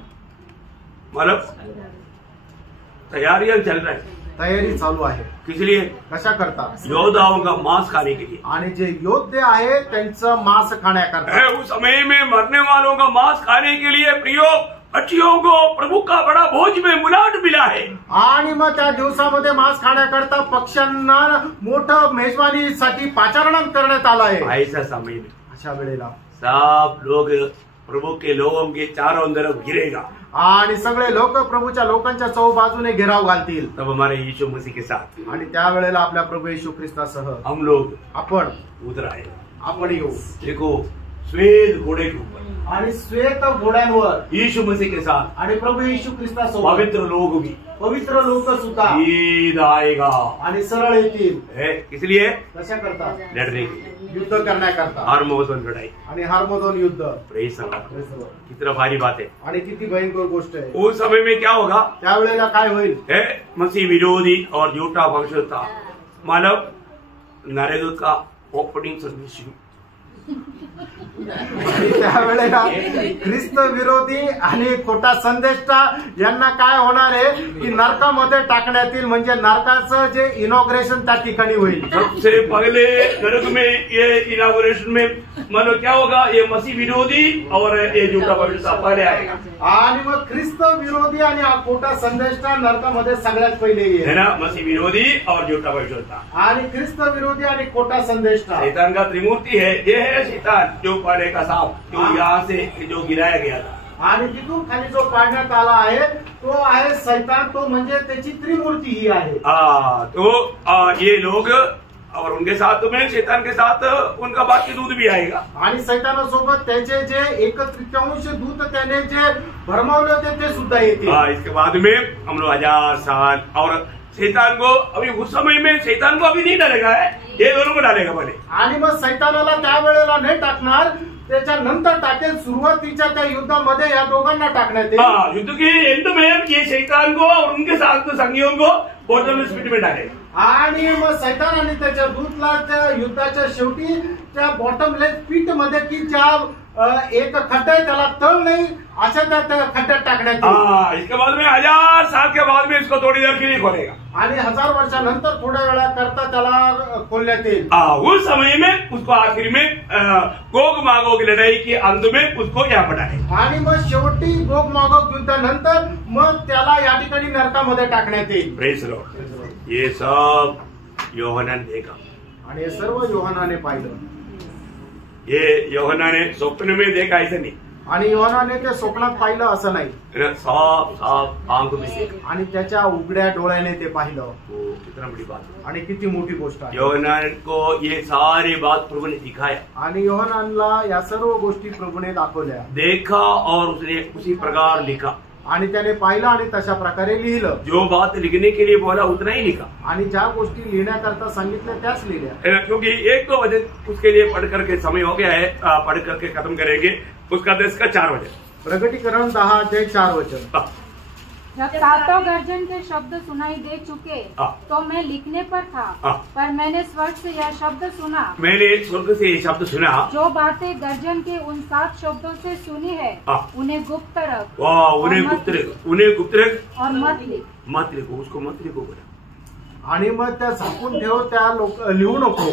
मतलब तैयारियां चल रही है. तयारी चालू आहे. किस लिए, कशा करता, योद्धाओं का मांस खाने के लिए. आणि जे योद्धे आहे त्यांचं मांस खाण्याकरता. उस समय में मरने वालों का मांस खाने के लिए प्रियो पक्षियों को प्रभु का बड़ा भोज में मुलाट मिला है. आणि मग त्या दिवसामध्ये मांस खाण्याकरता पक्ष्यांना मोठं मेजवानीसाठी पाचारण करण्यात आलं आहे. ऐसा समय में अशा वेळेला सब लोग प्रभु के लोगों के चारों तरफ घिरेगा आणि सगळे लोक प्रभूच्या लोकांच्या चौबाजूने घेराव घालतील. तब हमारे यीशु मसीह के साथ आणि त्यावेळेला आपल्या प्रभू येशू ख्रिस्तासह हम लोग आपण उतर आए. आपण येऊ. देखो, श्वेत घोड़े के ऊपर आणि श्वेत घोड्यांवर यीशु मसीह के साथ आणि प्रभू येशू ख्रिस्तासोबत पवित्र लोग भी, पवित्र लोक सुद्धा ईद आएगा. आणि सरळ येतील. इसलिए कशा करता, लड़ने के लिए, युद्ध करण्याकरता. हार्मगेदोन लड़ाई, आणि हार्मोदोन युद्ध. Praise the Lord. कितना भारी बात है. आणि किती भयंकर गोष्ट आहे. उस समय में क्या होगा, त्यावेळेला काय होईल, मसीह विरोधी और झूठा भविष्यवक्ता मानव नरेदूत का ओपनिंग सर्विस. त्यावेळेला ख्रिस्त विरोधी आणि खोटा संदेष्टा यांना काय होणार आहे की नरकामध्ये टाकण्यात येईल. म्हणजे नरकाचं जे इनॉग्रेशन त्या ठिकाणी होईल. सबसे पहले नरक में ये इनॉग्रेशन में मतलब क्या होगा, ये मसीह विरोधी और ये झूठा भविष्यवक्ता पहले आएगा. आणि मग ख्रिस्त विरोधी आणि खोटा संदेष्टा नरकामध्ये सगळ्यात पहिले येईल. है ना, मसीह विरोधी और झूठा भविष्यवक्ता. आणि ख्रिस्त विरोधी आणि खोटा संदेष्टा. शैतान का त्रिमूर्ति है. ये है शैतान जो पहले का सांप जो यहाँ से जो गिराया गया था. आणि तिथून खाली जो पाडण्यात आला आहे तो आहे सैतान, तो म्हणजे त्याची त्रिमूर्ती ही आहे. तो ये लोग और उनके साथ में शैतान के साथ उनका बाकी दूध भी आएगा. आणि सैतानासोबत त्याचे जे 1/3 दूत त्याने जे भरमावले होते ते सुद्धा येते. इसके बाद में हम लोग 1000 साल और शैतान को अभी उस समय में शैतान को अभी नहीं डालेगा है, ये दोनों को डालेगा पहले. आणि मग सैतानाला त्यावेळेला नाही टाकणार, त्याच्यानंतर टाकेल. सुरुवातीच्या त्या युद्धामध्ये या दोघांना टाकण्यात येईल. युद्ध के एंड में ये शैतान को और उनके साथ संगियों को बॉटम स्पीड में डालेगा. आणि मग सैतान आणि त्याच्या दूतला त्या युद्धाच्या शेवटी त्या बॉटमलेस पीट मध्ये की ज्या एक खड्डा आहे त्याला तळ नाही अशा त्या खड्ड्यात टाकण्यात येईल. इसके बाद में 1000 साल के बाद में इसको थोड़ी देर के लिए खोलेगा. आणि 1000 वर्षानंतर थोड्या वेळा करता त्याला खोलण्यात येईल. उस समय में उसको आखिर में गोग मागोग की लड़ाई के अंत में उसको यहाँ पर डालेगा. आणि मग शेवटी गोग मागोग युद्धानंतर मग त्याला या ठिकाणी नरकामध्ये टाकण्यात येईल. Praise Lord. ये सब योहना ने देखा. आणि हे सर्व योहानाने पाहिलं. ये योहना ने स्वप्न में देखा ऐसा नहीं. आणि योहानाने ते स्वप्नात पाहिलं असं नाही. साफ साफ आंख में देखा. आणि त्याच्या उघड्या डोळ्याने ते पाहिलं. कितना बड़ी बात है. आणि किती मोठी गोष्ट आहे. योहना को ये सारी बात प्रभु ने दिखाया. आणि योहानाला या सर्व गोष्टी प्रभूने दाखवल्या. देखा और उसने उसी प्रकार लिखा. आणि त्याने पाहिलं आणि तशा प्रकारे लिहिलं. जो बात लिखने के लिए बोला उतना ही लिखा. आणि ज्या गोष्टी लिहिण्याकरता सांगितल्या त्याच लिहिल्या. क्योंकि एक तो वचन उसके लिए पढ़ करके समय हो गया है, पढ़ करके खत्म करेंगे. उसका 10 का 4 वचन. प्रकटीकरण 10:4. जब सातों गर्जन के शब्द सुनाई दे चुके तो मैं लिखने पर था, पर मैंने स्वर्ग से यह शब्द सुना. मैंने स्वर्ग से ये शब्द सुना. जो बातें गर्जन के उन 7 शब्दों से सुनी है उन्हें गुप्त रख. उन्हें गुप्त रख और मत लिख. मत लिखो. उसको मत लिखो बोला. आणि मग त्या झाकून ठेव, त्या लोक लिहू नको.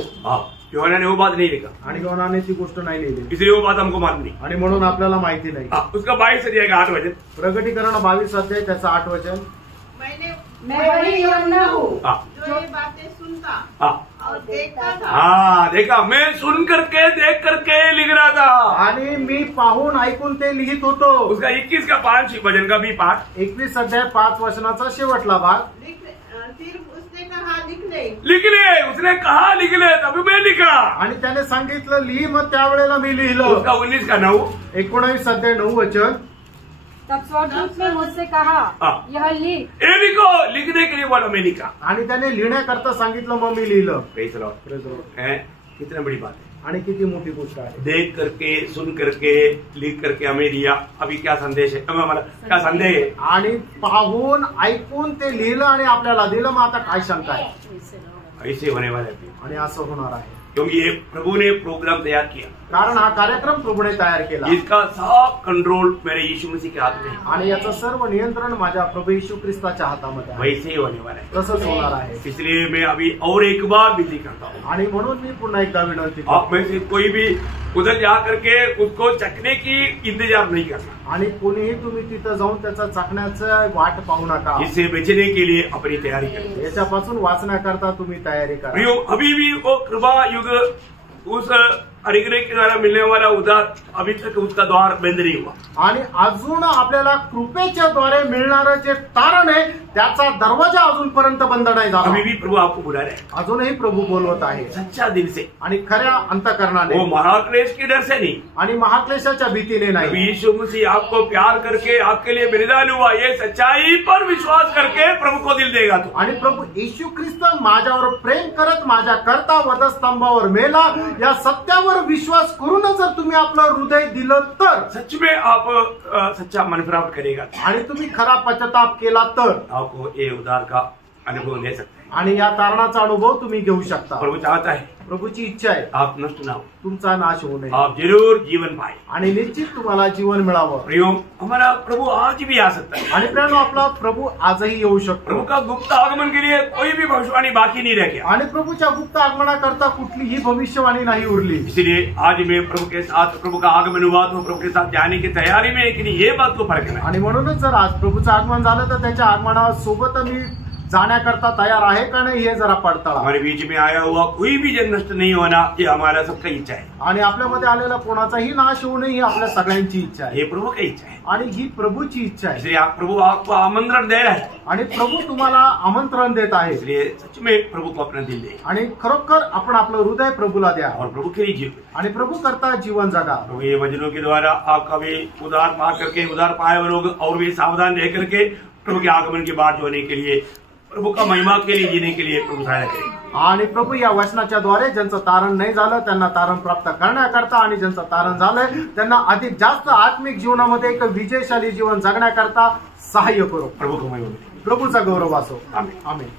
योहना ने वो बात नहीं लिखा. आणि योहानाने ती गोष्ट नाही लिहिली. इसलिए वो बात हमको मालूम नहीं. आणि म्हणून आपल्याला माहिती नाही. उसका 22 से जाएगा 8 वचन. प्रकटीकरण 22 अध्याय त्याचं 8 वचन. मैं वही योना हूँ जो ये बातें सुनता और देखता था. देखा. मैं सुन करके देख करके लिख रहा था. आणि मी पाहून ऐकून ते लिहित होतो. उसका 21 का 5 वचन का भी पाठ. 21 अध्याय 5 वचनाचा शेवटला भाग. फिर उसने कहा लिख ले. उसने कहा लिख ले. तभी मैं लिखा. आणि त्याने सांगितलं लिही. मग त्यावेळेला मी लिहिलं. उसका 19 का 9. 19 अध्याय 9 वचन. तब स्वर्गदूत ने मुझसे कहा यह लिख. ये लिखो. लिखने के लिए बोला मैं लिखा. आणि त्याने लिहिण्याकरता सांगितलं मग मी लिहिलं. Praise Lord. कितना बड़ी बात है. आणि किती मोठी गोष्ट आहे. देख करके सुन करके लिख करके हमें दिया. अभी क्या संदेश है हमारा, क्या संदेश है. आणि पाहून ऐकून ते लिहिलं आणि आपल्याला दिलं. मग आता काय शंका आहे. ऐसे होने वाले थे. आणि असं होणार आहे. क्योंकि ये प्रभु ने प्रोग्राम तैयार किया. कारण हा कार्यक्रम प्रभूने तयार केला. इसका सब कंट्रोल मेरे यीशु मसीह के हाथ में है. आणि याचं सर्व नियंत्रण माझ्या प्रभू येशू ख्रिस्ताच्या हातामध्ये आहे. वैसे ही होने वाला है. तसंच होणार आहे. इसलिए मैं अभी और एक बार विनती करता हूँ. आणि म्हणून मी पुन्हा एकदा विनंती करतो. आप में से कोई भी उधर जा करके उसको चखने की इंतजार नहीं करना. आणि कोणीही तुम्ही तिथं जाऊन त्याचा चाखण्याचं वाट पाहू नका. इससे बचने के लिए अपनी तैयारी करें. याच्यापासून वाचण्याकरता तुम्ही तयारी करा. अभी भी वो कृपा युग उस अनुग्रह के द्वारा मिलने वाला उधार अभी तक उसका द्वार बंद नहीं हुआ. आणि अजून आपल्याला कृपेच्या द्वारे मिळणारं जे तारण आहे त्याचा दरवाजा अजूनपर्यंत बंद नाही झाला. अभी भी प्रभु आपको बुला रहे हैं. अजूनही प्रभू बोलवत आहे सच्चा दिल से. आणि खऱ्या अंतकरणाने. वो महाक्लेश के डर से नहीं. आणि महाक्लेशाच्या भीतीने नाही. अभी यीशु मसीह आपको प्यार करके आपके लिए बलिदान हुआ. ये सच्चाई पर विश्वास करके प्रभु को दिल देगा तो. आणि प्रभू येशू ख्रिस्त माझ्यावर प्रेम करत माझ्या करता वधस्तंभावर मेला या सत्यावर विश्वास करून जर तुम्ही आपलं हृदय दिलं तर सच में आप सच्चा मन प्राप्त करेगा. आणि तुम्ही खरा पश्चाताप केला तर आपको ये उद्धार का अनुभव ले सकते हैं. आणि या तारणाचा अनुभव तुम्ही घेऊ शकता. प्रभु चाहता है प्रभूची इच्छा आहे आप नष्ट ना हो. तुमचा नाश होऊ नये. आप जरूर जीवन पाए. आणि निश्चित तुम्हाला जीवन मिळावं. प्रियो हमारा प्रभु आज भी आ सकता है. आणि प्रियानो आपला प्रभू आजही येऊ शकतो. प्रभु का गुप्त आगमन के लिए कोई भी भविष्यवाणी बाकी नहीं रह गया. आणि प्रभूच्या गुप्त आगमनाकरता कुठलीही भविष्यवाणी नाही उरली. इसलिए आज मैं प्रभु के साथ प्रभु का आगमन हुआ तो प्रभु के साथ जाने की तैयारी में कि ये बात को परखना. आणि म्हणूनच जर आज प्रभूचं आगमन झालं तर त्याच्या आगमनासोबत मी जाण्याकरता तयार आहे का नाही हे जरा पडताळा. हमारे बीच में आया हुआ कोई भी जन नष्ट नहीं होना, ये हमारा सबका इच्छा है. आणि आपल्यामध्ये आलेला कोणाचाही नाश होऊ नये ही आपल्या सगळ्यांची इच्छा आहे. ये प्रभु की इच्छा है. आणि ही प्रभूची इच्छा आहे. इसलिए प्रभु आपको आमंत्रण दे रहा है. आणि प्रभू तुम्हाला आमंत्रण देत आहे. इसलिए सच में प्रभु को अपना दिल दे आणि खरोखर आपण आपलं हृदय प्रभूला द्या और प्रभु के लिए जीव. आणि प्रभू करता जीवन जगा. प्रभु ये वचनों के द्वारा आपका भी उधार पा करके, उधार पाए हुए लोग और भी सावधान रह करके प्रभु के आगमन की बात होने के लिए, प्रभु का महिमा के लिए जीने के लिए प्रभु सहायता करें. आणि प्रभू या वचनाच्या द्वारे ज्यांचं तारण नाही झालं त्यांना तारण प्राप्त करण्याकरता आणि ज्यांचं तारण झालंय त्यांना अधिक जास्त आत्मिक जीवनामध्ये एक विजयशाली जीवन जगण्याकरता सहाय्य करू. प्रभु को महिमा. प्रभूचा गौरव असो. आमेन. आमेन.